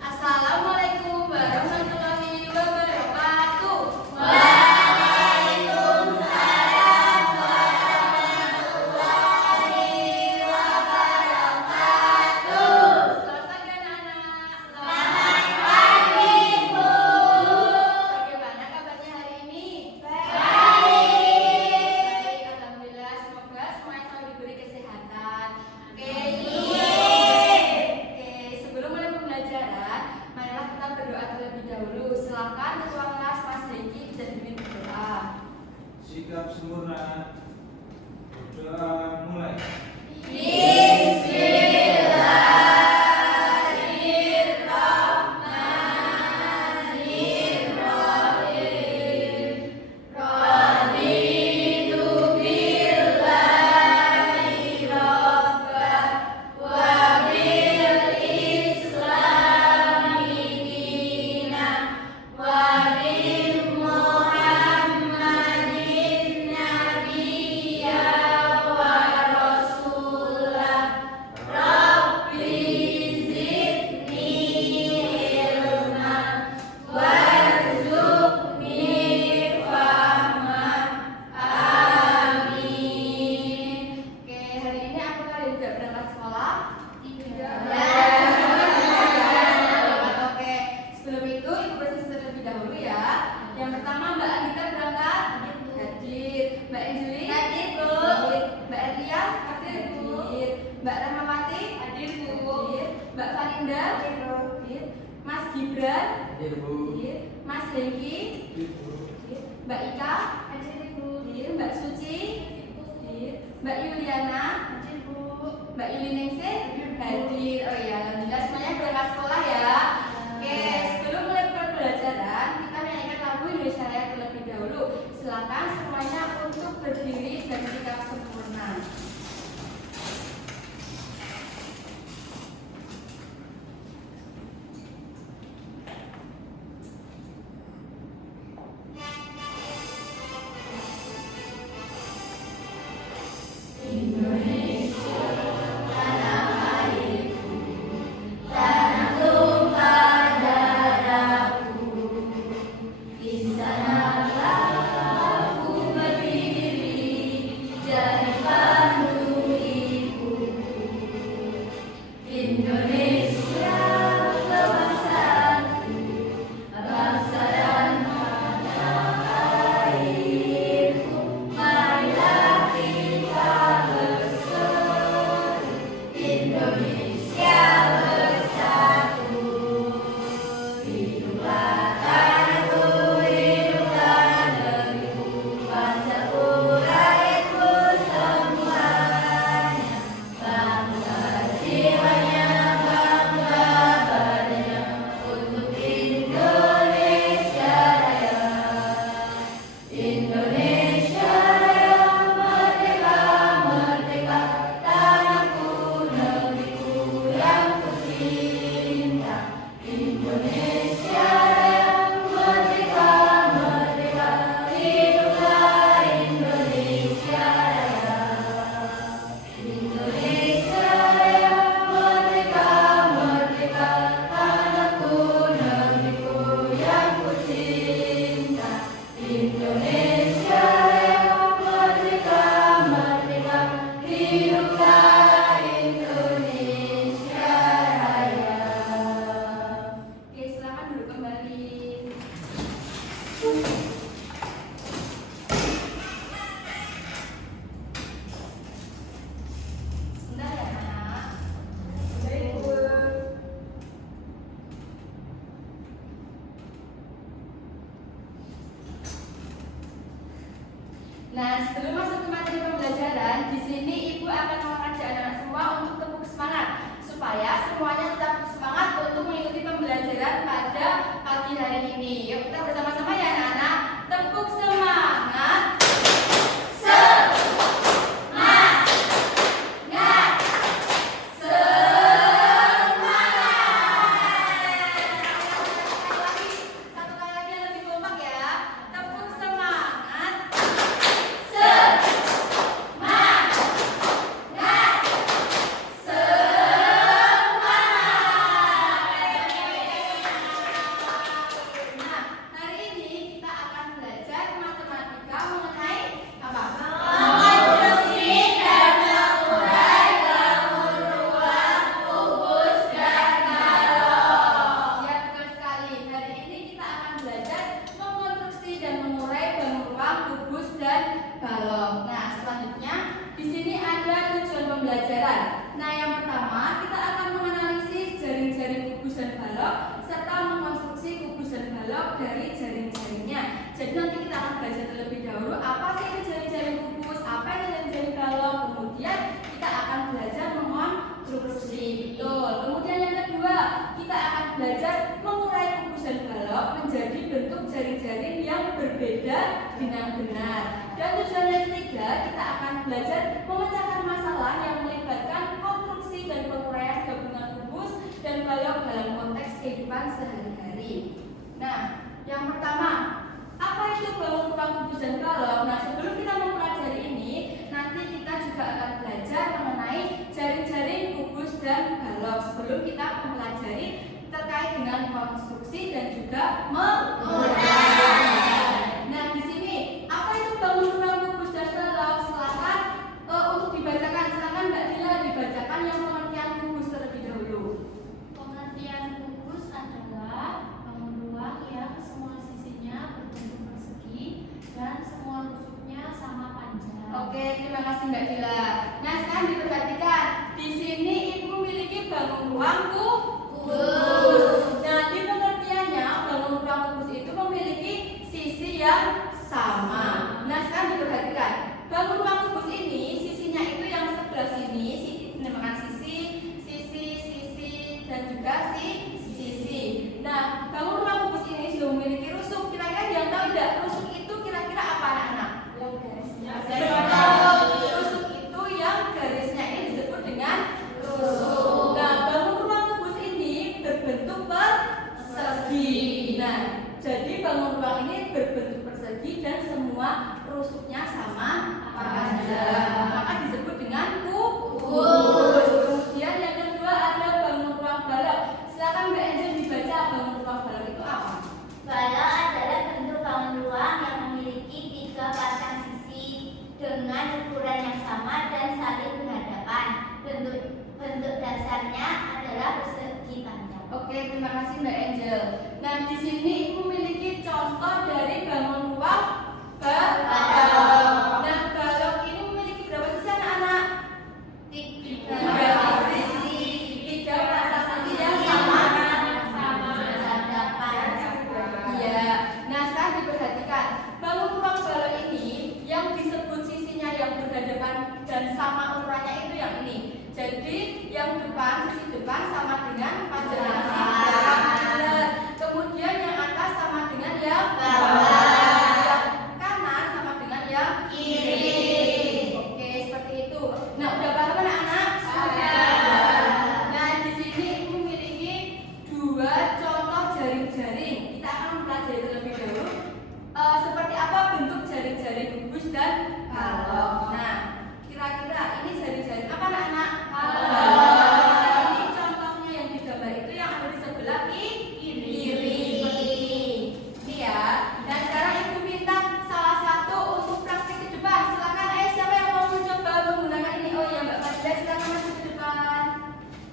Assalamualaikum warahmatullahi wabarakatuh. Waalaikumsalam warahmatullahi wabarakatuh. Selamat pagi anak-anak. Selamat pagi, Bu. Bagaimana kabarnya hari ini? Baik. Alhamdulillah. Semoga semuanya selalu diberi kesehatan. Oke, sebelum mulai pembelajaran, marilah kita berdoa terlebih dahulu. Silakan ketua kelas Mas Hengki bisa dipimpin berdoa. Sikap sempurna. Berdoa mulai. Bismillahirrahmanirrahim. Raditu billahi rabban wa bil islami dinan wa bi Muhammadin nabiyya wa rasulah. Rabbi zidni ilman warzuqni fahman. Amin. Oke, hari ini apakah kalian tidak berangkat sekolah? Tidak. Oke, sebelum itu ibu bersih terlebih dahulu ya. Yang pertama Mbak Andika berangkat. Hadir. Mbak Anjeli. Hadir, Bu. Hadir. Mbak Erlia. Hadir, Bu. Mbak Rahmawati. Hadir, Bu. Mbak Farinda. Hadir. Mas Gibran. Hadir, Bu. Hadir. Mas Hengki. Hadir, Bu. Hadir. Mbak Ika. Hadir, Bu. Hadir. Mbak Suci. Hadir. Mbak Yuliana. Hadir, Bu. Mbak Yuli Ningsih. Hadir. Oh iya, alhamdulillah semuanya berangkat sekolah ya. Oke, sebelum mulai pembelajaran, kita menyanyikan lagu Indonesia Raya terlebih dahulu. Silakan semuanya untuk berdiri dan sikap sempurna. dari jaring-jaringnya. Jadi nanti kita akan belajar terlebih dahulu apa sih itu jaring-jaring kubus, apa itu jaring-jaring balok. Kemudian kita akan belajar mengonstruksi. Betul. Kemudian yang kedua, kita akan belajar mengurai kubus dan balok menjadi bentuk jaring-jaring yang berbeda dengan benar. Dan tujuan yang ketiga, kita akan belajar memecahkan masalah yang melibatkan konstruksi dan penguraian gabungan kubus dan balok dalam konteks kehidupan sehari-hari. Nah, yang pertama, apa itu bangun ruang kubus dan balok? Nah, sebelum kita mempelajari ini, nanti kita juga akan belajar mengenai jaring-jaring kubus dan balok sebelum kita mempelajari terkait dengan konstruksi dan juga mengurai. Nah, di sini apa itu bangun ruang kubus dan balok? Silakan untuk dibacakan. Silakan Mbak Dila dibacakan yang pengertian kubus terlebih dahulu. Pengertian kubus adalah bangun ruang yang semua sisinya berbentuk persegi dan semua rusuknya sama panjang. Oke, terima kasih Mbak Dila. Nah, sekarang diperhatikan. Di sini Ibu memiliki bangun ruang kubus. Nah, di pengertiannya bangun ruang kubus itu memiliki sisi yang sama. Nah, sekarang diperhatikan. Bangun ruang kubus ini sisinya itu yang sebelah sini, dinamakan sisi, dan juga sisi. Nah, bangun ruang kubus ini sudah memiliki rusuk. Kira-kira yang tahu tidak rusuk itu kira-kira apa anak-anak? Rusuk itu yang garisnya ini disebut dengan rusuk. Nah, bangun ruang kubus ini berbentuk persegi. Nah, jadi bangun ruang ini berbentuk persegi dan semua rusuknya sama panjang. Maka disebut dengan kubus. Kemudian yang kedua ada bangun ruang balok. Silakan Mbak Angel dibaca bangun ruang balok itu apa? Balok adalah bentuk bangun ruang yang memiliki 3 pasang sisi dengan ukuran yang sama dan saling berhadapan. Bentuk dasarnya adalah persegi panjang. Oke, terima kasih Mbak Angel. Nah, di sini Ibu memiliki contoh dari bangun ruang balok. Nah, balok ini memiliki berapa sisi anak-anak? 3 sisi. 3 pasang sisi yang sama berhadapan. Iya. Nah, sekarang diperhatikan. Bangun ruang balok ini yang disebut sisinya yang berhadapan dan sama ukurannya itu yang ini. Jadi yang depan, sisi depan sama dengan panjang sisi belakang. Kemudian yang atas sama dengan yang bawah. Yang kanan sama dengan yang kiri. Oke, seperti itu. Nah, udah paham anak-anak? Nah, di sini memiliki 2 contoh jaring-jaring. Kita akan mempelajari terlebih dahulu seperti apa bentuk jaring-jaring kubus dan balok. Nah, kira-kira ini jaring-jaring apa anak-anak? Nah, ini contohnya yang digambar itu yang ada di sebelah kiri seperti ini. Ini ya. Nah, sekarang Ibu minta salah satu untuk praktik ke depan. Silakan, siapa yang mau mencoba menggunakan ini? Oh ya, Mbak Fadila, silakan maju ke depan.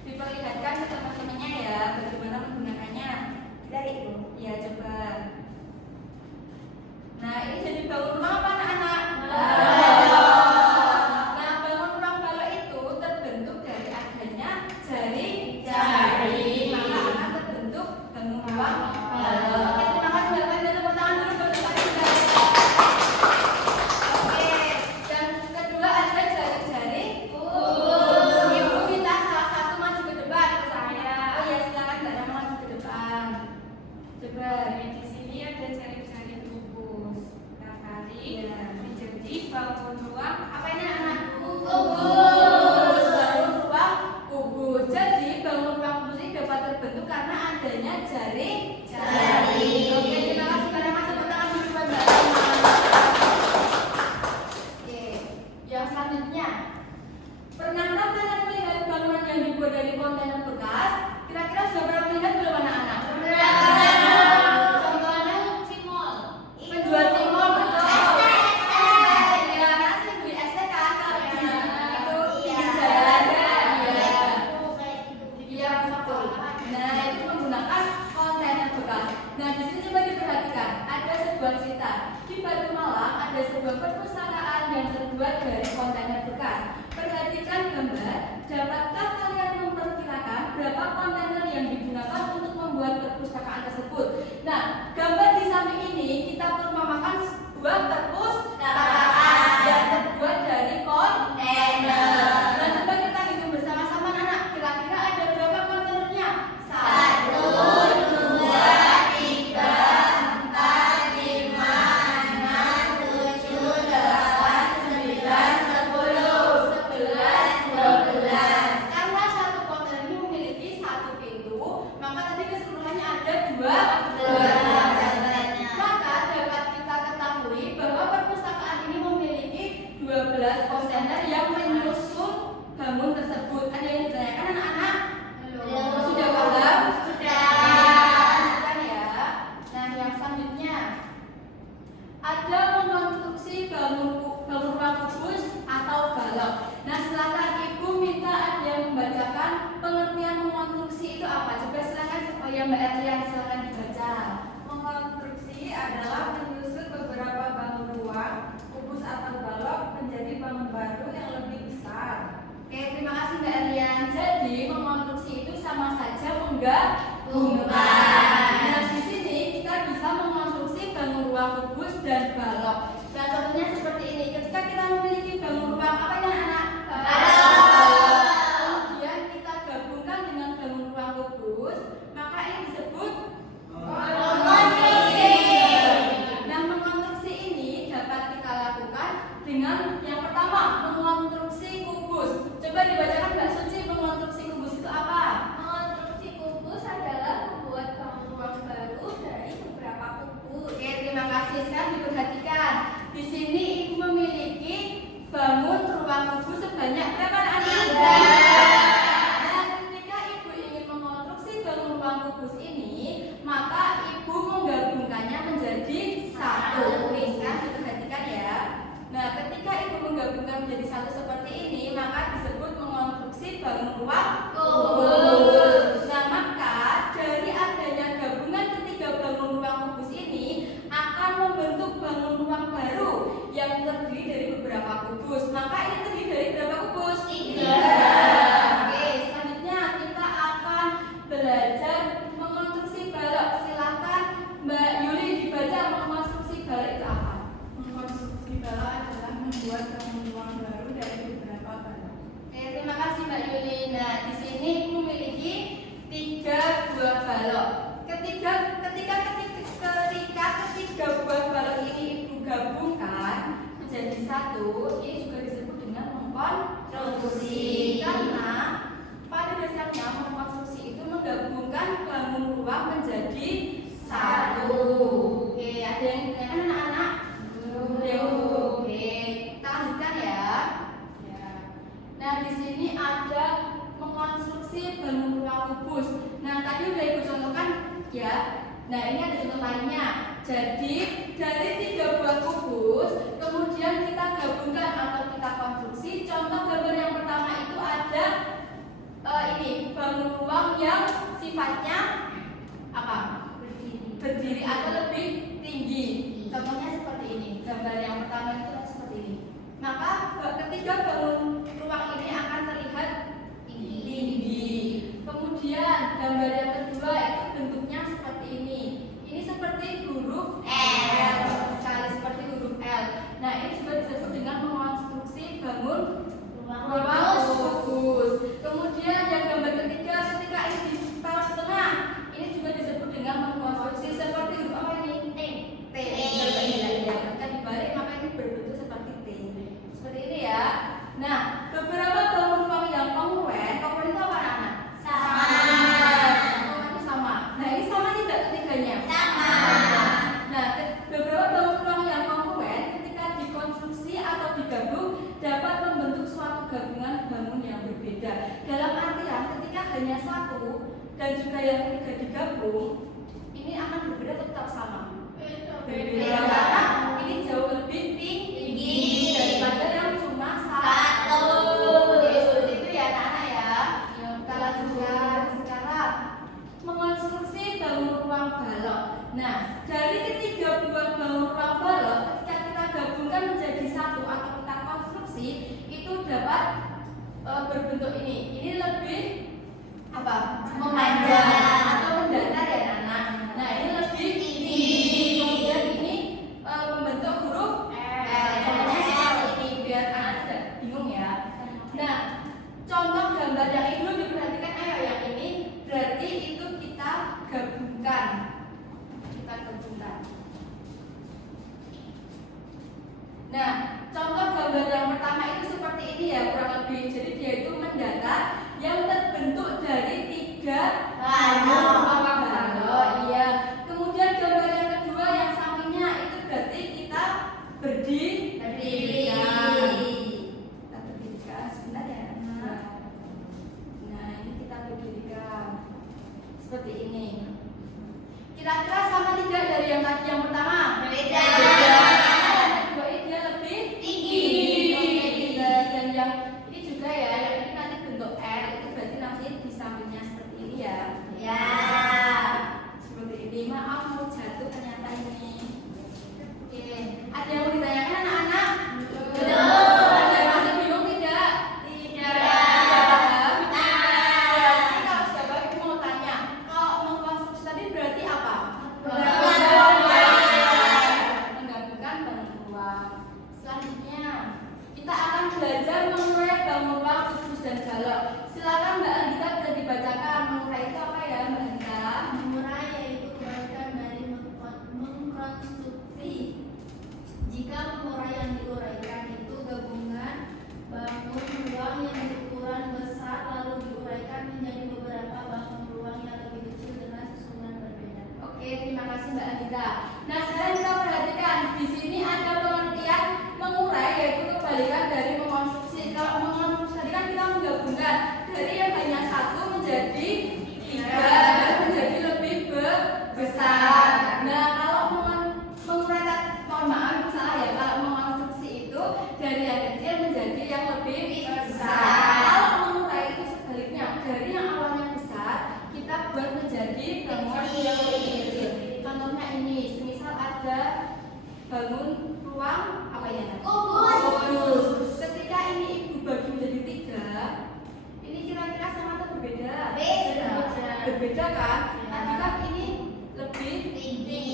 Diperlihatkan ke teman-temannya ya bagaimana menggunakannya. Dari Ibu. Ya, coba. Nah, ini jadi bangun ruang apa anak-anak? Nah, bangun ruang balok itu terbentuk dari adanya jaring. Maka akan terbentuk bangun ruang balok. Oke, terima kasih Mbak Fadila. Tepuk tangan dulu buat Mbak Fadila. Oke, dan kedua ada jaring-jaring kubus. Ibu minta salah satu maju ke depan. Oh ya, silakan Mbak Rama maju ke depan. Coba. Di sini ada jaring-jaring kubus. Nah, kali Iya. menjadi bangun ruang Apa ini anak? Kubus. Bangun ruang kubus. Jadi bangun ruang kubus ini dapat terbentuk karena adanya jaring. Oke, terima kasih Mbak Rama. Tepuk tangan dulu buat Mbak Rama. Oke, yang selanjutnya. Pernahkah kalian melihat bangunan yang dibuat dari kontainer bekas? Kira-kira sudah pernah melihat belum anak-anak? Contohnya Cimol. penjual cimol, betul. Iya, karena sering beli es teh kan kalau di itu pinggir jalan. Iya. Iya, betul. Nah, itu menggunakan kontainer bekas. Nah, di sini coba diperhatikan, ada sebuah cerita. Di Batu Malang ada sebuah perpustakaan yang terbuat dari kontainer bekas. Perhatikan gambar, dapatkah kalian memperkirakan berapa kontainer yang digunakan untuk membuat perpustakaan tersebut? Nah, gambar di Maka dapat kita ketahui bahwa perpustakaan ini memiliki 12 kontainer yang menyusun bangun tersebut. Ada yang ditanyakan anak-anak? Sudah paham? Lanjutkan ya. Nah, yang selanjutnya ada mengonstruksi bangun ruang kubus atau balok. Nah, silakan Ibu minta ada yang membacakan pengertian mengonstruksi itu apa. Coba silakan supaya Mbak Erlian silakan dibaca. Mengonstruksi adalah menyusun beberapa bangun ruang, kubus atau balok menjadi bangun baru yang lebih besar. Oke, terima kasih Mbak Erlian. Jadi mengonstruksi itu sama saja menggabungkan. Nah, di sini kita bisa mengonstruksi bangun ruang kubus dan balok. Nah, contohnya seperti ini. Ketika kita memiliki bangun ruang apa ya anak? Balok. Kemudian kita gabungkan dengan bangun ruang kubus, maka ini disebut mengonstruksi. Nah, mengonstruksi ini dapat kita lakukan dengan yang pertama, mengonstruksi kubus. Coba dibacakan Mbak Suci, mengonstruksi kubus itu apa? Mengonstruksi kubus adalah membuat bangun ruang baru dari beberapa kubus. Oke, terima kasih. Sekarang diperhatikan. Di sini Ibu memiliki bangun ruang kubus sebanyak berapa anak? Dan ketika Ibu ingin mengonstruksi bangun ruang kubus ini, maka Ibu menggabungkannya menjadi satu. Oke, sekarang diperhatikan ya. Nah, ketika Ibu menggabungkan menjadi satu seperti ini, maka disebut mengonstruksi bangun ruang kubus. Nah, maka dari adanya gabungan ketiga bangun ruang kubus ini akan membentuk bangun ruang baru yang terdiri dari beberapa kubus. Maka ini terdiri dari berapa kubus? 3. Oke, selanjutnya kita akan belajar mengonstruksi balok. Silakan Mbak Yuli dibaca mengonstruksi balok itu apa? Mengonstruksi balok adalah membuat bangun ruang baru dari beberapa balok. Oke, terima kasih Mbak Yuli. Nah, di sini memiliki 3 buah balok. Ketika ketiga buah balok ini Ibu gabungkan menjadi satu, ini juga disebut dengan mengkonstruksi. Karena pada dasarnya mengkonstruksi itu menggabungkan bangun ruang menjadi satu. Oke, ada yang ditanyakan anak-anak? Belum. Oke, kita lanjutkan ya. Nah, di sini ada mengonstruksi bangun ruang kubus. Nah, tadi udah Ibu contohkan ya. Nah, ini ada contoh lainnya. Jadi, dari 3 buah kubus, kemudian kita gabungkan atau kita konstruksi. Contoh gambar yang pertama itu ada ini bangun ruang yang sifatnya apa? Berdiri atau lebih tinggi. Contohnya seperti ini. Gambar yang pertama itu seperti ini. Maka ketiga bangun ruang ini akan terlihat tinggi. Kemudian gambar yang kedua itu bentuknya seperti ini. Ini seperti huruf L, sekali seperti huruf L. Nah, ini juga disebut dengan mengonstruksi bangun ruang kubus. Kemudian yang gambar ketiga, ketika ini ditaruh di tengah, ini juga disebut dengan mengonstruksi seperti huruf apa ini? T. Ketika dibalik maka ini berbentuk seperti T. Seperti ini ya. Nah, beberapa bangun ruang yang kongruen itu apa anak? Sama. Kongruen itu sama. Nah, ini sama tidak ketiganya? Sama. Nah, beberapa bangun ruang yang kongruen ketika dikonstruksi atau digabung dapat membentuk suatu gabungan bangun yang berbeda. Dalam artian ketika hanya satu dan juga yang ketiga digabung, ini akan berbeda atau tetap sama? Berbeda, karena ini jauh lebih tinggi daripada yang cuma satu. Oke, seperti itu ya anak-anak ya. Kita lanjutkan sekarang mengonstruksi bangun ruang balok. Nah, dari ketiga buah bangun ruang balok, ketika kita gabungkan menjadi satu atau kita konstruksi, itu dapat berbentuk ini. Ini lebih apa? Memanjang atau mendatar ya anak. Nah, ini lebih tinggi. Kemudian ini membentuk huruf L. Contohnya seperti ini biar anak tidak bingung ya. Nah, contoh gambar yang ini dulu diperhatikan. Ayo yang ini berarti itu kita gabungkan. Nah, contoh gambar yang pertama itu seperti ini ya kurang lebih. Jadi dia itu mendatar yang terbentuk dari 3 bangun seperti ini. Kira-kira sama tidak dari yang tadi yang pertama? Beda. Karena yang kedua ini dia lebih Tinggi. Oke, tidak. Dan yang ini juga ya, yang ini nanti bentuk L itu berarti nanti di sampingnya seperti ini ya. Ya. Seperti ini. Maaf mau jatuh ternyata ini. Oke, ada yang mau ditanyakan anak-anak? Belum. Ada yang masih bingung tidak? Tidak. Tidak paham? Nah. Berarti kalau siapa ibu mau tanya, kalau mengkonstruksi tadi berarti apa? Menggabungkan bangun ruang. Selanjutnya kita akan belajar mengurai bangun ruang kubus dan balok. Silakan Mbak Andika bisa dibacakan mengurai itu apa ya Mbak Andika? Mengurai yaitu kebalikan dari mengkonstruksi. Jika mengurai yang diuraikan itu gabungan bangun ruang yang berukuran besar lalu diuraikan menjadi beberapa bangun ruang yang lebih kecil dengan susunan berbeda. Oke, terima kasih Mbak Andika. Nah, sekarang kita perhatikan di sini ada pengertian mengurai yaitu kebalikan dari mengkonstruksi. Kalau mengkonstruksi tadi kan kita menggabungkan dari yang hanya satu menjadi tiga dan menjadi lebih besar. Nah, kalau mengurai mohon maaf salah ya. Kalau mengkonstruksi itu dari yang kecil menjadi yang lebih besar. Kalau mengurai itu sebaliknya dari yang awalnya besar kita buat menjadi bangunan yang lebih kecil. Contohnya ini, semisal ada bangun ruang apa ya? Kubus. Ketika ini ibu bagi menjadi tiga, ini kira-kira sama atau berbeda? Beda. Berbeda kan? Tadi kan ini lebih Tinggi.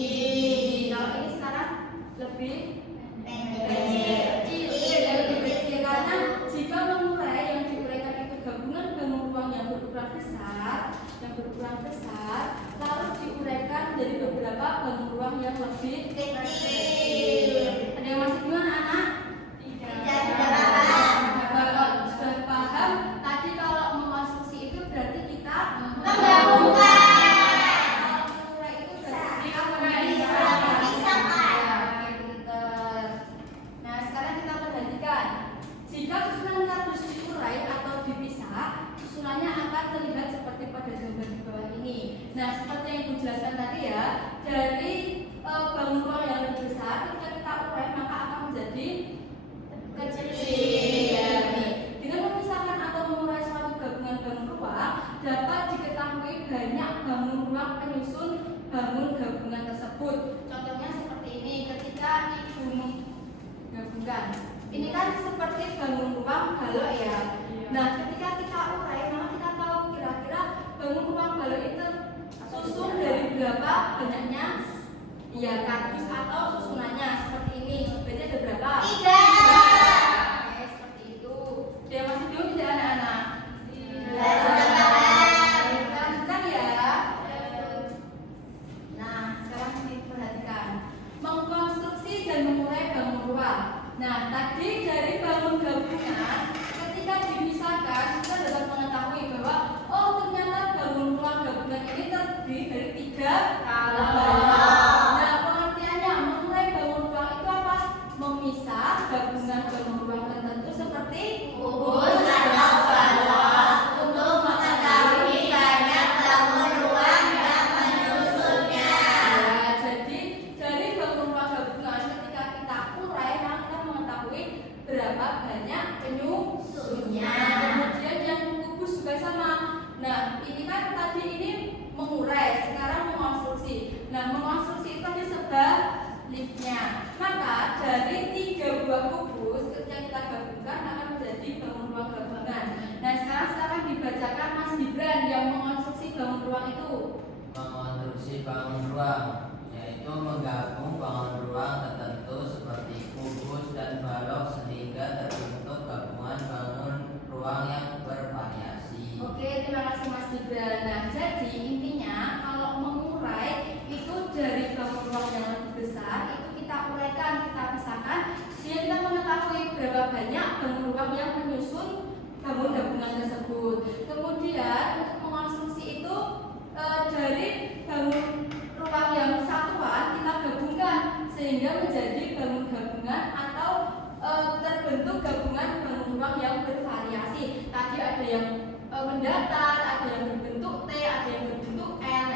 Kalau ini sekarang lebih Kecil. lebih kecil karena jika mengurai yang diuraikan itu gabungan bangun ruang yang berukuran besar, lalu diuraikan menjadi beberapa bangun ruang yang lebih Kecil. Ada yang masih bingung anak? Tidak paham. Kalau sudah paham, tadi kalau mengkonstruksi itu berarti kita Menggabungkan. Kalau mengurai itu berarti apa? Memisahkan. Ya, oke, pinter. Nah, sekarang kita perhatikan. Jika susunan kardus diurai atau dipisah, susunannya akan terlihat seperti pada gambar di bawah ini. Nah, seperti yang Ibu jelaskan tadi ya, dari bangun ruang yang lebih besar, ketika kita urai maka akan menjadi kecil. Ya, nih. Dengan memisahkan atau mengurai suatu gabungan bangun ruang, dapat diketahui banyak bangun ruang penyusun bangun gabungan tersebut. Contohnya seperti ini, ketika ibu menggabungkan, ini kan seperti bangun ruang balok ya. Nah, ketika kita urai, maka kita tahu kira-kira bangun ruang balok itu susun dari berapa banyaknya ya kardus atau susunannya seperti ini. Berarti ada berapa? 3. Oke, seperti itu. Dia masih bingung tidak anak-anak? Kan ya. Nah, sekarang diperhatikan mengkonstruksi dan mengurai bangun ruang. Nah, tadi dari bangun gabungan ketika dipisahkan kita dapat mengetahui bahwa oh ternyata bangun ruang gabungan ini terdiri dari 3 balok. Nah, pengertiannya mengurai bangun ruang itu apa? Memisah gabungan bangun ruang tertentu seperti Kubus atau balok untuk mengetahui banyak bangun ruang yang menyusunnya. Ya, jadi dari bangun ruang gabungan ketika kita urai maka kita mengetahui berapa banyak penyusunnya. Kemudian yang kubus juga sama. Nah, ini kan tadi ini mengurai, sekarang mengkonstruksi. Nah, mengkonstruksi itu tadi sebaliknya. Maka dari 3 buah kubus ketika kita gabungkan akan menjadi bangun ruang gabungan. Nah, sekarang dibacakan Mas Gibran yang mengkonstruksi bangun ruang itu. Mengonstruksi bangun ruang yaitu menggabung bangun ruang tertentu seperti kubus dan balok sehingga terbentuk gabungan bangun ruang yang bervariasi. Oke, terima kasih Mas Gibran. Nah, jadi intinya kalau mengurai itu dari bangun ruang yang lebih besar itu kita uraikan, kita pisahkan sehingga kita mengetahui berapa banyak bangun ruang yang menyusun bangun gabungan tersebut. Kemudian untuk mengkonstruksi itu dari bangun ruang yang satuan kita gabungkan sehingga menjadi bangun gabungan atau terbentuk gabungan bangun ruang yang bervariasi. Tadi ada yang mendatar, ada yang berbentuk T, ada yang berbentuk L.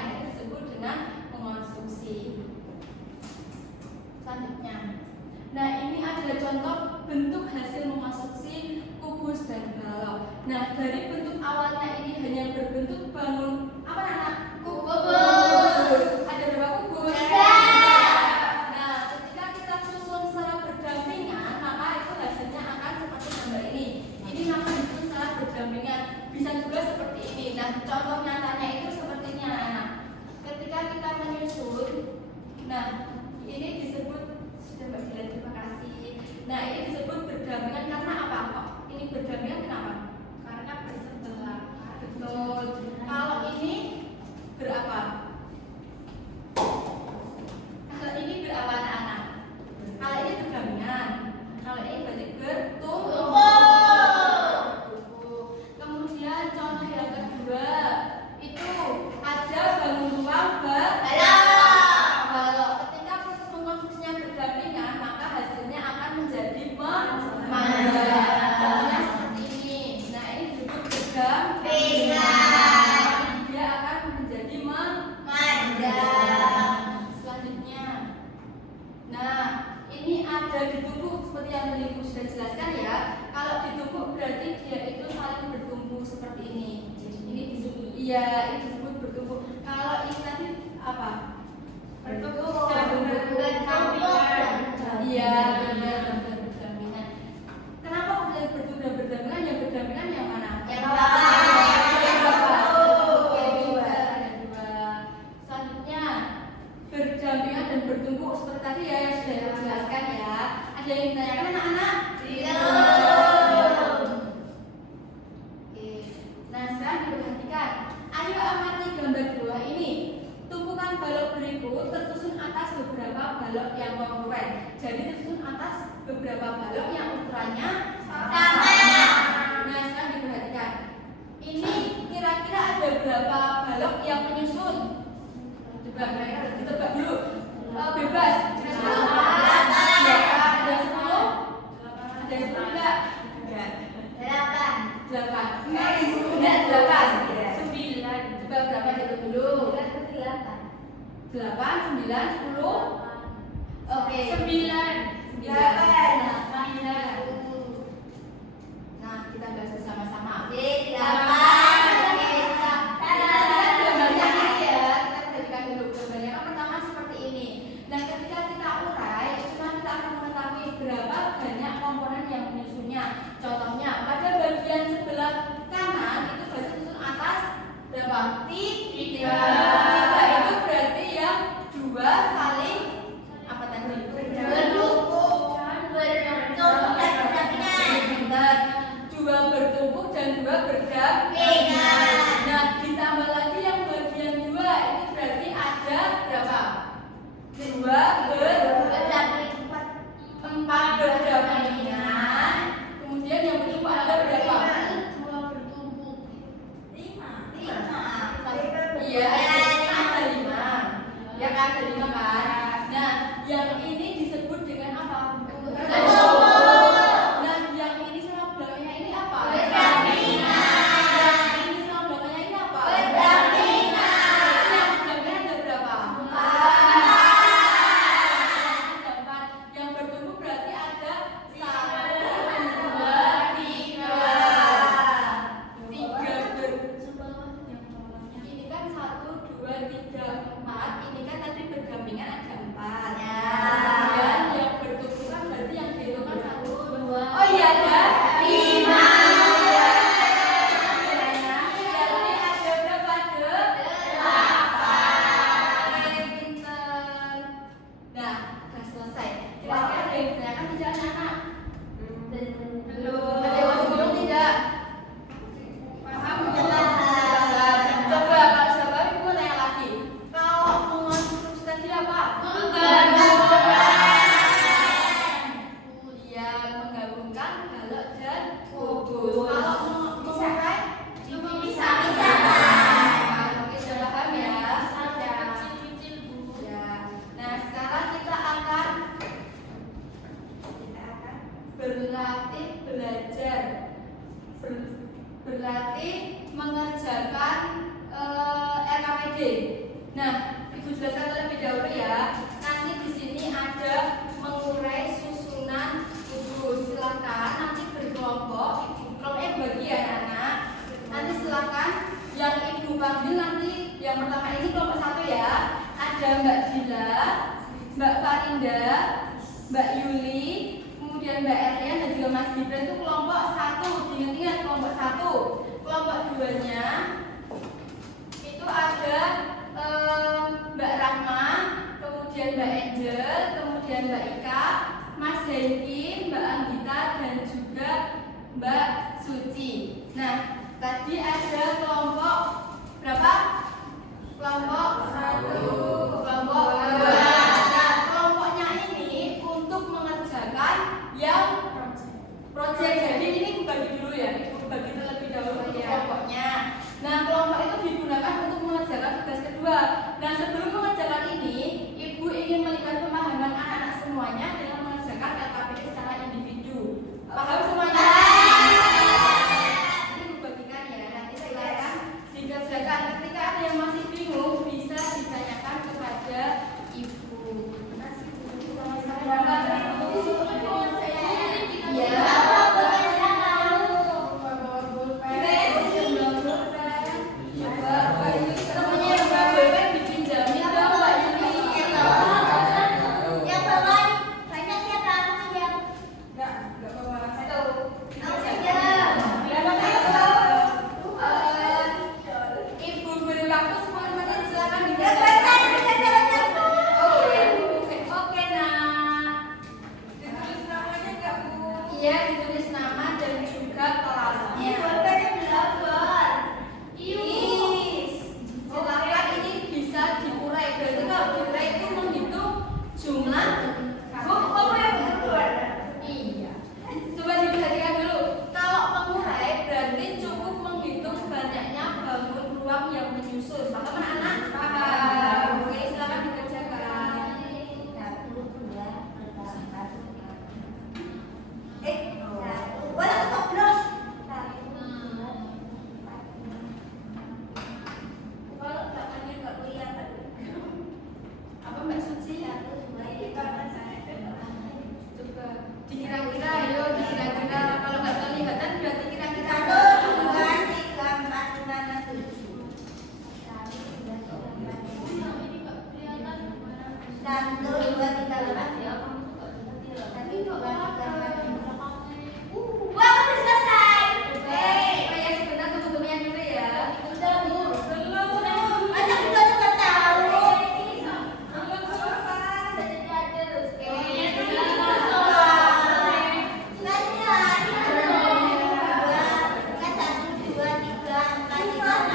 Nah, dari bentuk awalnya ini hanya berbentuk bangun apa anak? Kubus. Ada berapa kubus? Tiga. Nah, ketika kita susun secara berdampingan, maka itu hasilnya akan seperti gambar ini. Ini namanya disusun secara berdampingan. Bisa juga seperti ini. Nah, contoh nyatanya itu seperti ini anak-anak. Ketika kita menyusun, nah ini disebut sudah Mbak Dilan, terima kasih. Nah, ini disebut berdampingan karena apa kok? Ini berdampingan kenapa? Karena bersebelahan. Betul. Kalau ini berapa? Kalau ini berapa anak-anak? Kalau ini berdampingan. Kalau ini berarti bertumpuk. Kemudian contoh yang kedua itu ada bangun ruang balok. Ketika proses mengkonstruksinya berdampingan, maka hasilnya akan menjadi memanjang. Contohnya seperti ini. Nah, ini disebut berdampingan. Dia akan menjadi memanjang. Selanjutnya, nah ini ada ditumpuk seperti yang tadi Ibu sudah jelaskan ya. Kalau ditumpuk berarti dia itu saling bertumpuk seperti ini. Ini disebut ini disebut bertumpuk. Kalau ini tadi apa? Bertumpuk. Iya, benar berdampingan. Kenapa kemudian bertumpuk dan berdampingan? Yang berdampingan yang mana? Yang bawah. Oke, ada dua. Selanjutnya berdampingan dan bertumpuk seperti tadi ya yang sudah Ibu jelaskan ya. Ada yang ditanyakan anak-anak? Oke. Nah, sekarang diperhatikan. Ayo amati gambar dua ini. Tumpukan balok berikut tersusun atas beberapa balok yang kongruent. Jadi tersusun atas beberapa balok yang ukurannya sama. Nah, sekarang diperhatikan. Ini kira-kira ada berapa balok yang menyusun? Coba kira-kira ditebak dulu. Bebas. Ada 10? Ada 10 enggak? Delapan. 8. Enggak 8. 9. Coba berapa hitung dulu? 8, 9, 10. Oke. 9. Nah, kita bahas bersama-sama. Gambarnya ini ya, kita perhatikan dulu gambarnya. Yang pertama seperti ini. Nah, ketika kita urai, kita akan mengetahui berapa banyak komponen yang menyusunnya. Contohnya, pada bagian sebelah kanan itu berarti susun atas berapa? 3. 3 itu berarti yang 2 saling apa tadi? Pintar. 2 bertumpuk dan 2 berdampingan. Nah, ditambah lagi yang bagian 2 itu berarti ada berapa? 2 4 berdampingan. Kemudian yang bertumpuk ada berapa? Iya, ada 5. Ya kan, ada 5 kan? Nah, yang ini disebut dengan apa? Nah, yang ini sama belakangnya ini apa? Yang ini sama belakangnya ini apa? Berarti yang belakangnya ada berapa? 4. Yang bertumpuk berarti ada 1, 2, 3. 3 ini kan 1, 2, 3, 4. Ini kan tadi berdampingan ada 4. Dan yang bertumpuk kan berarti yang dihitung kan 1, 2. Oh iya ada 5. Berarti ada berapa? 8. Pinter. Nah, sudah selesai. Kira-kira ada yang ditanyakan tidak anak-anak? Ada yang masih belum tidak? Coba kalau sabar ibu tanya lagi. Kalau mengonstruksi tadi apa? Iya, menggabungkan balok dan kubus. Kalau mengurai? Bisa. Oke, sudah paham ya? Ya. Nah, sekarang kita akan berlatih belajar. Berlatih mengerjakan LKPD. Nah, Ibu jelaskan terlebih dahulu ya. Nanti di sini ada mengurai susunan kubus. Silakan nanti berkelompok, kelompoknya bagi ya anak. Nanti silakan yang ibu panggil nanti yang pertama ini kelompok 1 ya. Ada Mbak Dila, Mbak Farinda, Mbak Yuli, kemudian Mbak Erlian dan juga Mas Gibran itu kelompok 1. Diingat-ingat kelompok 1. Kelompok 2-nya itu ada Mbak Rahma, kemudian Mbak Angel, kemudian Mbak Ika, Mas Hengki, Mbak Anggita dan juga Mbak Suci. Nah, tadi ada kelompok berapa? Kelompok 1, kelompok 2. Nah, kelompoknya ini untuk mengerjakan yang proyek. Jadi ini bagi dulu ya, bagi terlebih dahulu untuk kelompoknya. Nah, kelompok itu digunakan untuk mengerjakan tugas kedua. Nah, sebelum mengerjakan ini, ibu ingin melihat pemahaman anak-anak semuanya dengan mengerjakan LKPD secara individu. Paham semuanya? Ini ibu bagikan ya. Nanti silakan dikerjakan. Ketika ada yang masih bingung, bisa ditanyakan kepada ibu. Sama-sama. Ya. Ibu beri waktu 10 menit, silakan dikerjakan. Oke, nak. Ditulis namanya nggak, Bu? Iya, ditulis nama dan juga kelasnya. Silakan ini bisa diurai. Berarti kalau diurai itu menghitung jumlah. Iya. Coba diperhatikan dulu. Kalau mengurai berarti cukup menghitung banyaknya bangun ruang yang menyusun. Paham anak-anak? Paham. Oke, silakan dikerjakan. Apa Mbak Suci? Coba dikira-kira, ayo dikira-kira. Kalau nggak kelihatan berarti kira-kira. Oh ya, sebentar tunggu-tunggunya dulu ya.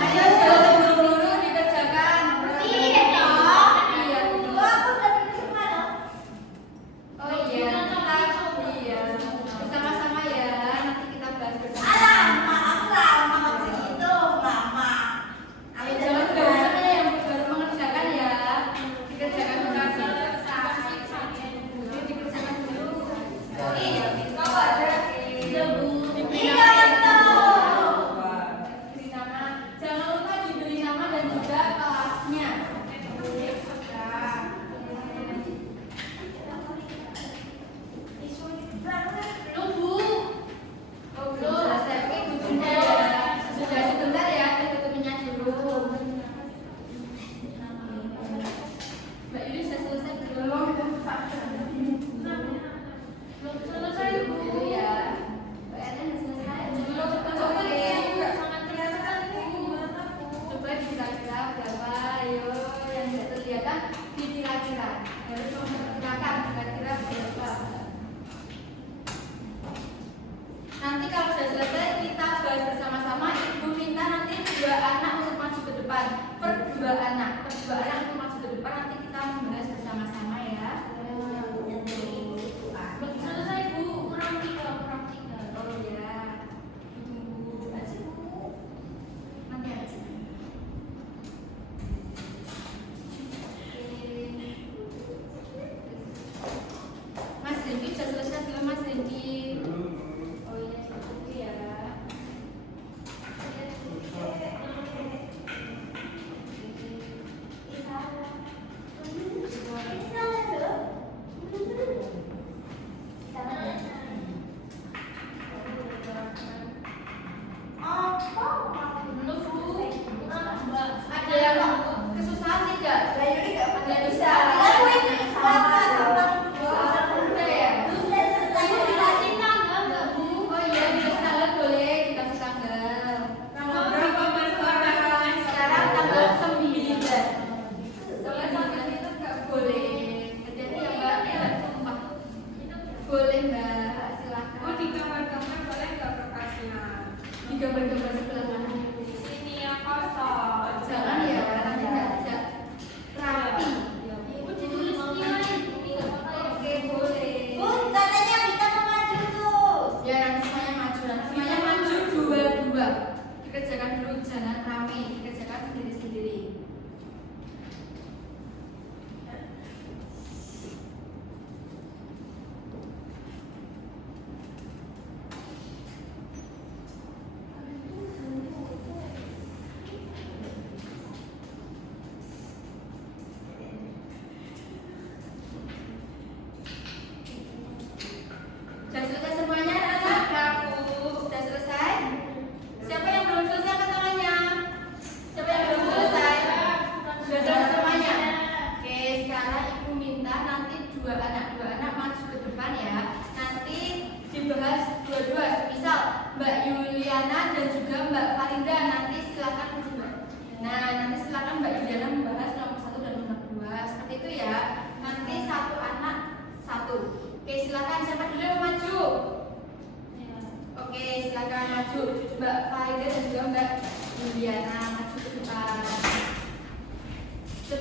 Ayo jangan buru-buru dikerjakan. Iya, betul. Oh iya, iya. Bersama-sama ya. Nanti kita bahas bersama. Ayo jangan gabungan ya yang baru mengerjakan ya. Dikerjakan dulu. Yuk, dikerjakan dulu. Iya, kau ada. Diberi nama. Jangan lupa diberi nama dan juga kelasnya. Tunggu. Oh, belum selesai. Oke, tutupnya ya. Sudah sebentar ya, tutupnya dulu. Mbak Yuli sudah selesai belum? Belum selesai, Bu. Ya. Mbak Erna sudah selesai. Belum. Oke. Coba dikira-kira berapa? Ayo, yang tidak terlihat dikira-kira. Harus memperkirakan kira-kira berapa. Nanti kalau sudah selesai kita bahas bersama-sama. Ibu minta nanti 2 anak untuk maju ke depan. Per 2 anak untuk maju ke depan. Nanti kita membahas bersama-sama ya. Selesai, Bu. Kurang 3. Oh ya. Tunggu aja, Bu. Nanti aja. Mas Hengki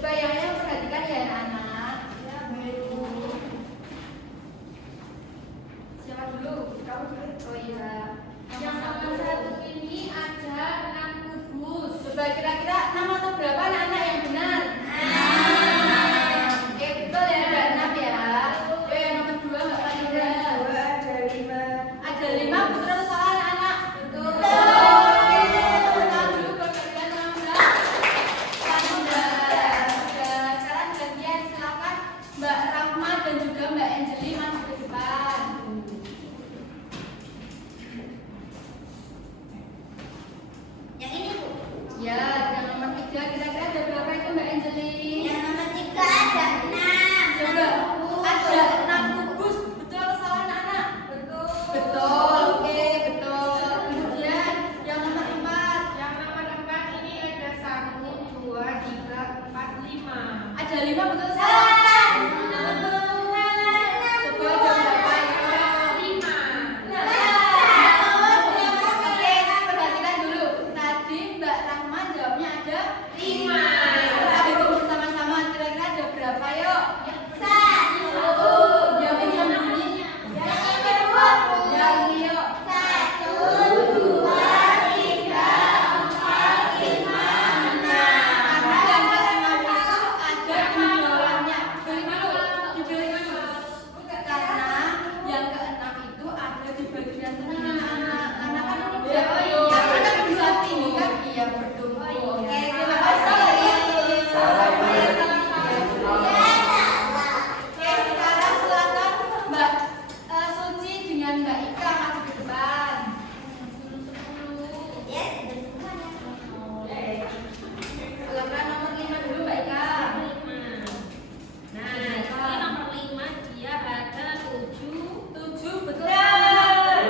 Coba yang lain perhatikan ya anak-anak. Ya, Bu. Siapa dulu? Kamu dulu. Oh iya. Yang nomor 1 ini ada 6 kubus. Coba kira-kira 6 atau berapa anak-anak yang benar? Oke, betul ya, ada 6 ya. Oke, yang nomor 2 Mbak Farida. Ada 5. Ada 5, betul atau salah anak-anak? Betul. Oke, tepuk tangan dulu buat kalian yang benar. Sekarang gantian, silakan Mbak Rahma dan juga Mbak Anjeli maju ke depan. Yang ini, Bu. Ya, yang nomor 3 kira-kira ada berapa itu Mbak Anjeli? Yang nomor 3 ada 6. Coba, ada 6 kubus, betul atau salah anak-anak? Betul. Betul, oke, betul. Kemudian yang nomor 4 Yang nomor 4 ini ada 1, 2, 3, 4, 5. ada 5, betul atau salah? Coba ada berapa itu? 5. Oke, perhatikan dulu. Tadi Mbak Rahma jawabnya ada 5. Kita hitung bersama-sama. Kira-kira ada berapa yuk? Satu. Yang ini yang bunyi. Yang ini yuk. 1, 2, 3, 4, 5, 6. Karena yang ke-6 itu ada di bawahnya. Beli dulu, dibeli dulu. Karena yang ke-6 itu ada di bagian tengah. Karena kan ini dia. Karena kan bisa tinggi kan? Iya, betul. Oke, terima kasih. Oke, sekarang silakan Mbak Suci dengan Mbak Ika maju ke depan. Ya, sudah semuanya. Silakan nomor 5 dulu Mbak Ika. Nah, ini nomor 5 dia ada 7. 7 betul.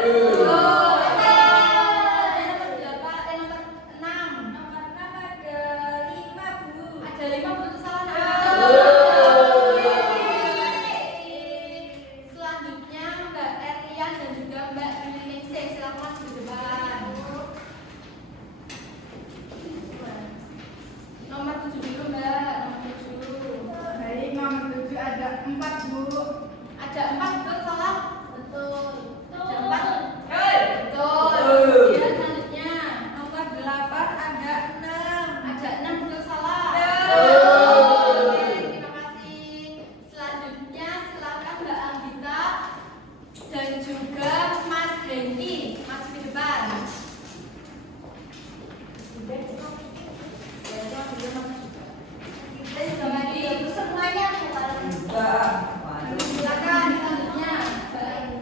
Betul. Nomor berapa? Nomor 6. Nomor 6 ada 5, Bu. Ada 5 betul salah nak? Selanjutnya Mbak Erlian dan juga Mbak Yuliningsih silakan masuk ke depan. Nomor 7 dulu Mbak. Nomor 7. Baik, nomor 7 ada 4, Bu. Ada 4 betul salah? Betul. Ada 4. Betul. Kemudian selanjutnya Nomor 8 ada 6. ada 6 betul salah? Betul. Oke, terima kasih. Selanjutnya silakan Mbak Anggita dan juga Mas Hengki masuk ke depan. Semuanya, Bu. Silakan selanjutnya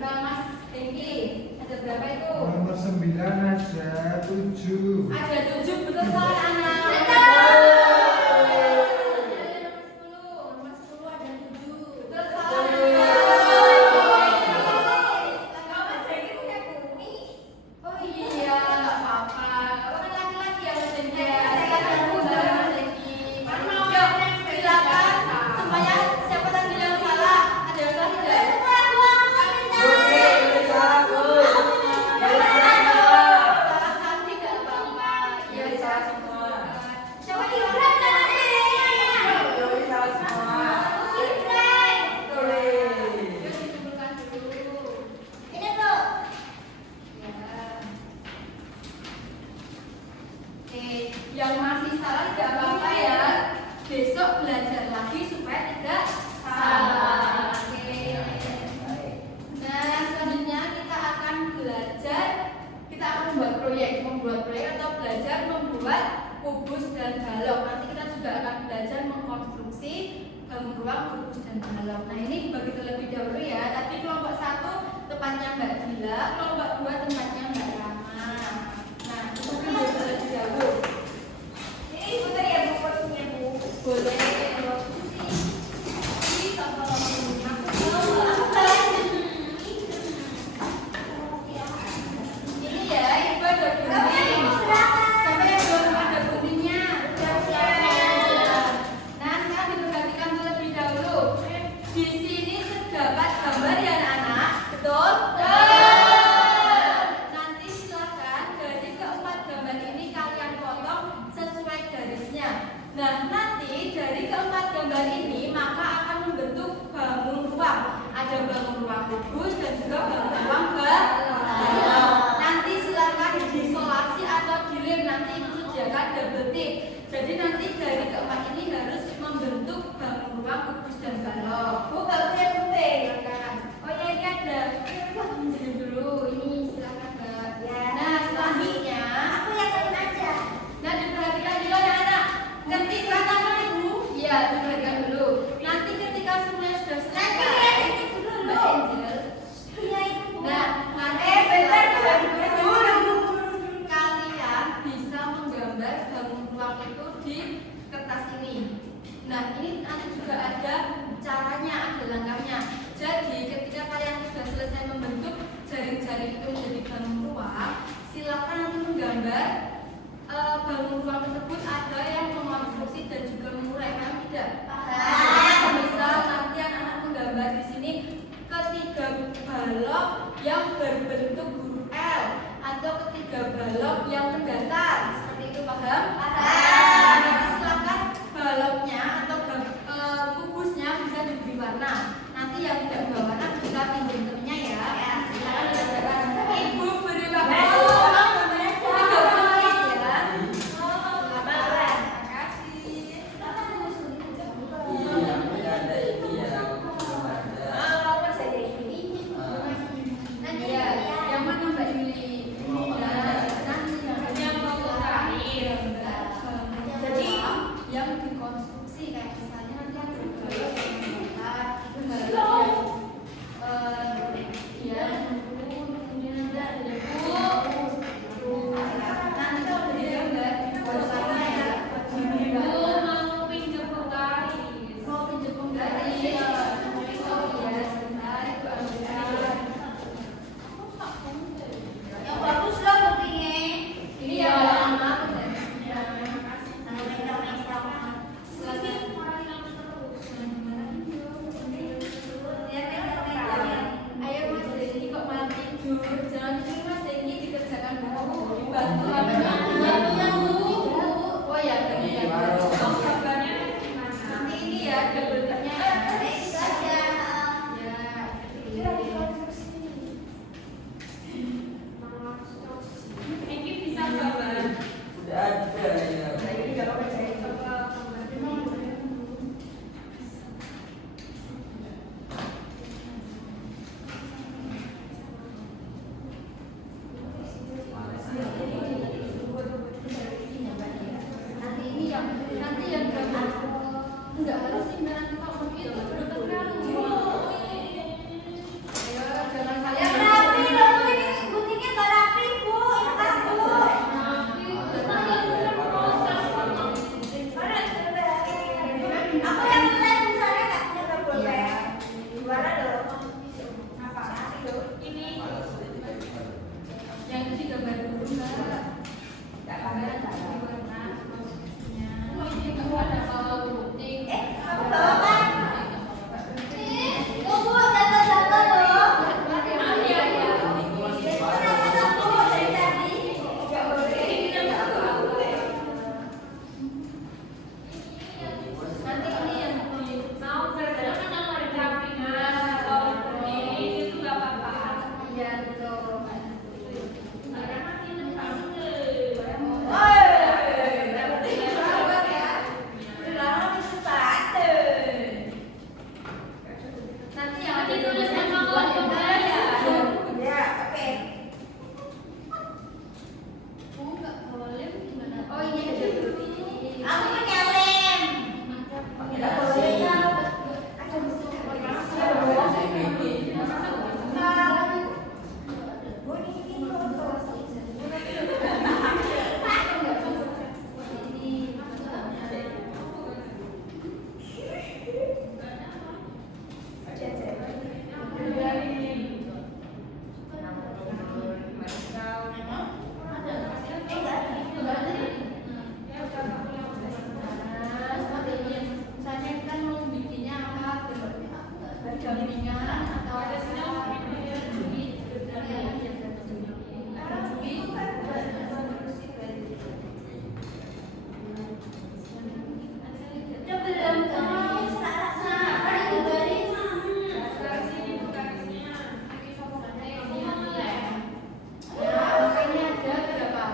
Mbak Mas Hengki. Ada berapa itu? Nomor 9 ada 7. Ada 7 betul salah anak? Nomor 10 ada 7. Betul salah Oh iya, nggak apa-apa. Orang laki-laki ya Mas Hengki ya. Silakan Mbak Mas Hengki. Yuk, silakan. Semuanya siapa tadi yang salah? Ada yang salah tidak? Salah satu tidak apa-apa. Iya, salah semua. Siapa yang salah? Yuk, dikumpulkan dulu. Ini, Bu. Ya. Oke, yang masih salah tidak apa-apa ya. Besok belajar lagi supaya tidak salah. Oke. Nah, selanjutnya kita akan belajar, kita akan membuat proyek atau belajar membuat kubus dan balok. Nanti kita juga akan belajar mengkonstruksi bangun ruang, kubus dan balok. Nah, ini dibagi terlebih dahulu ya. Tadi kelompok 1 tempatnya Mbak Gila, kelompok 2 tempatnya Mbak Rama. Nah, itu dulu terlebih dahulu. Ini boleh ya, Bu, porsinya, Bu. Boleh. Ini ya, Ibu ada gunting. Siapa yang belum ada guntingnya? Nah, sekarang diperhatikan terlebih dahulu. Di sini terdapat gambar ya anak-anak, betul? gimana tuh kalau begitu? Ayo, jangan Ya kalian rapi loh, Bu. Ini guntingnya nggak rapi, Bu. Ini kan, Bu. Aku yang mulai misalnya nggak punya pulpen. Gimana dong? Apa? Ini. yang itu digambar dulu Mbak. Nggak gambar, nggak gambar. Kamu bawa kan? Tuh, Bu, jatuh-jatuh loh. Itu rasa Bu dari tadi. Nggak boleh. Nanti ini yang iya betul. Sabar ya. Lama bisa sepatu. Nanti yang ada tulisnya buat yang Ya, oke. nggak boleh gimana? Oh ini ada dulu ini. Aku punya lem. Nggak boleh kan? Ada mesin. Bu, ini foto. Misalnya kan mau bikinnya apa? Berdampingan atau ada Udah belum kamu sabar itu baris. makanya ada berapa?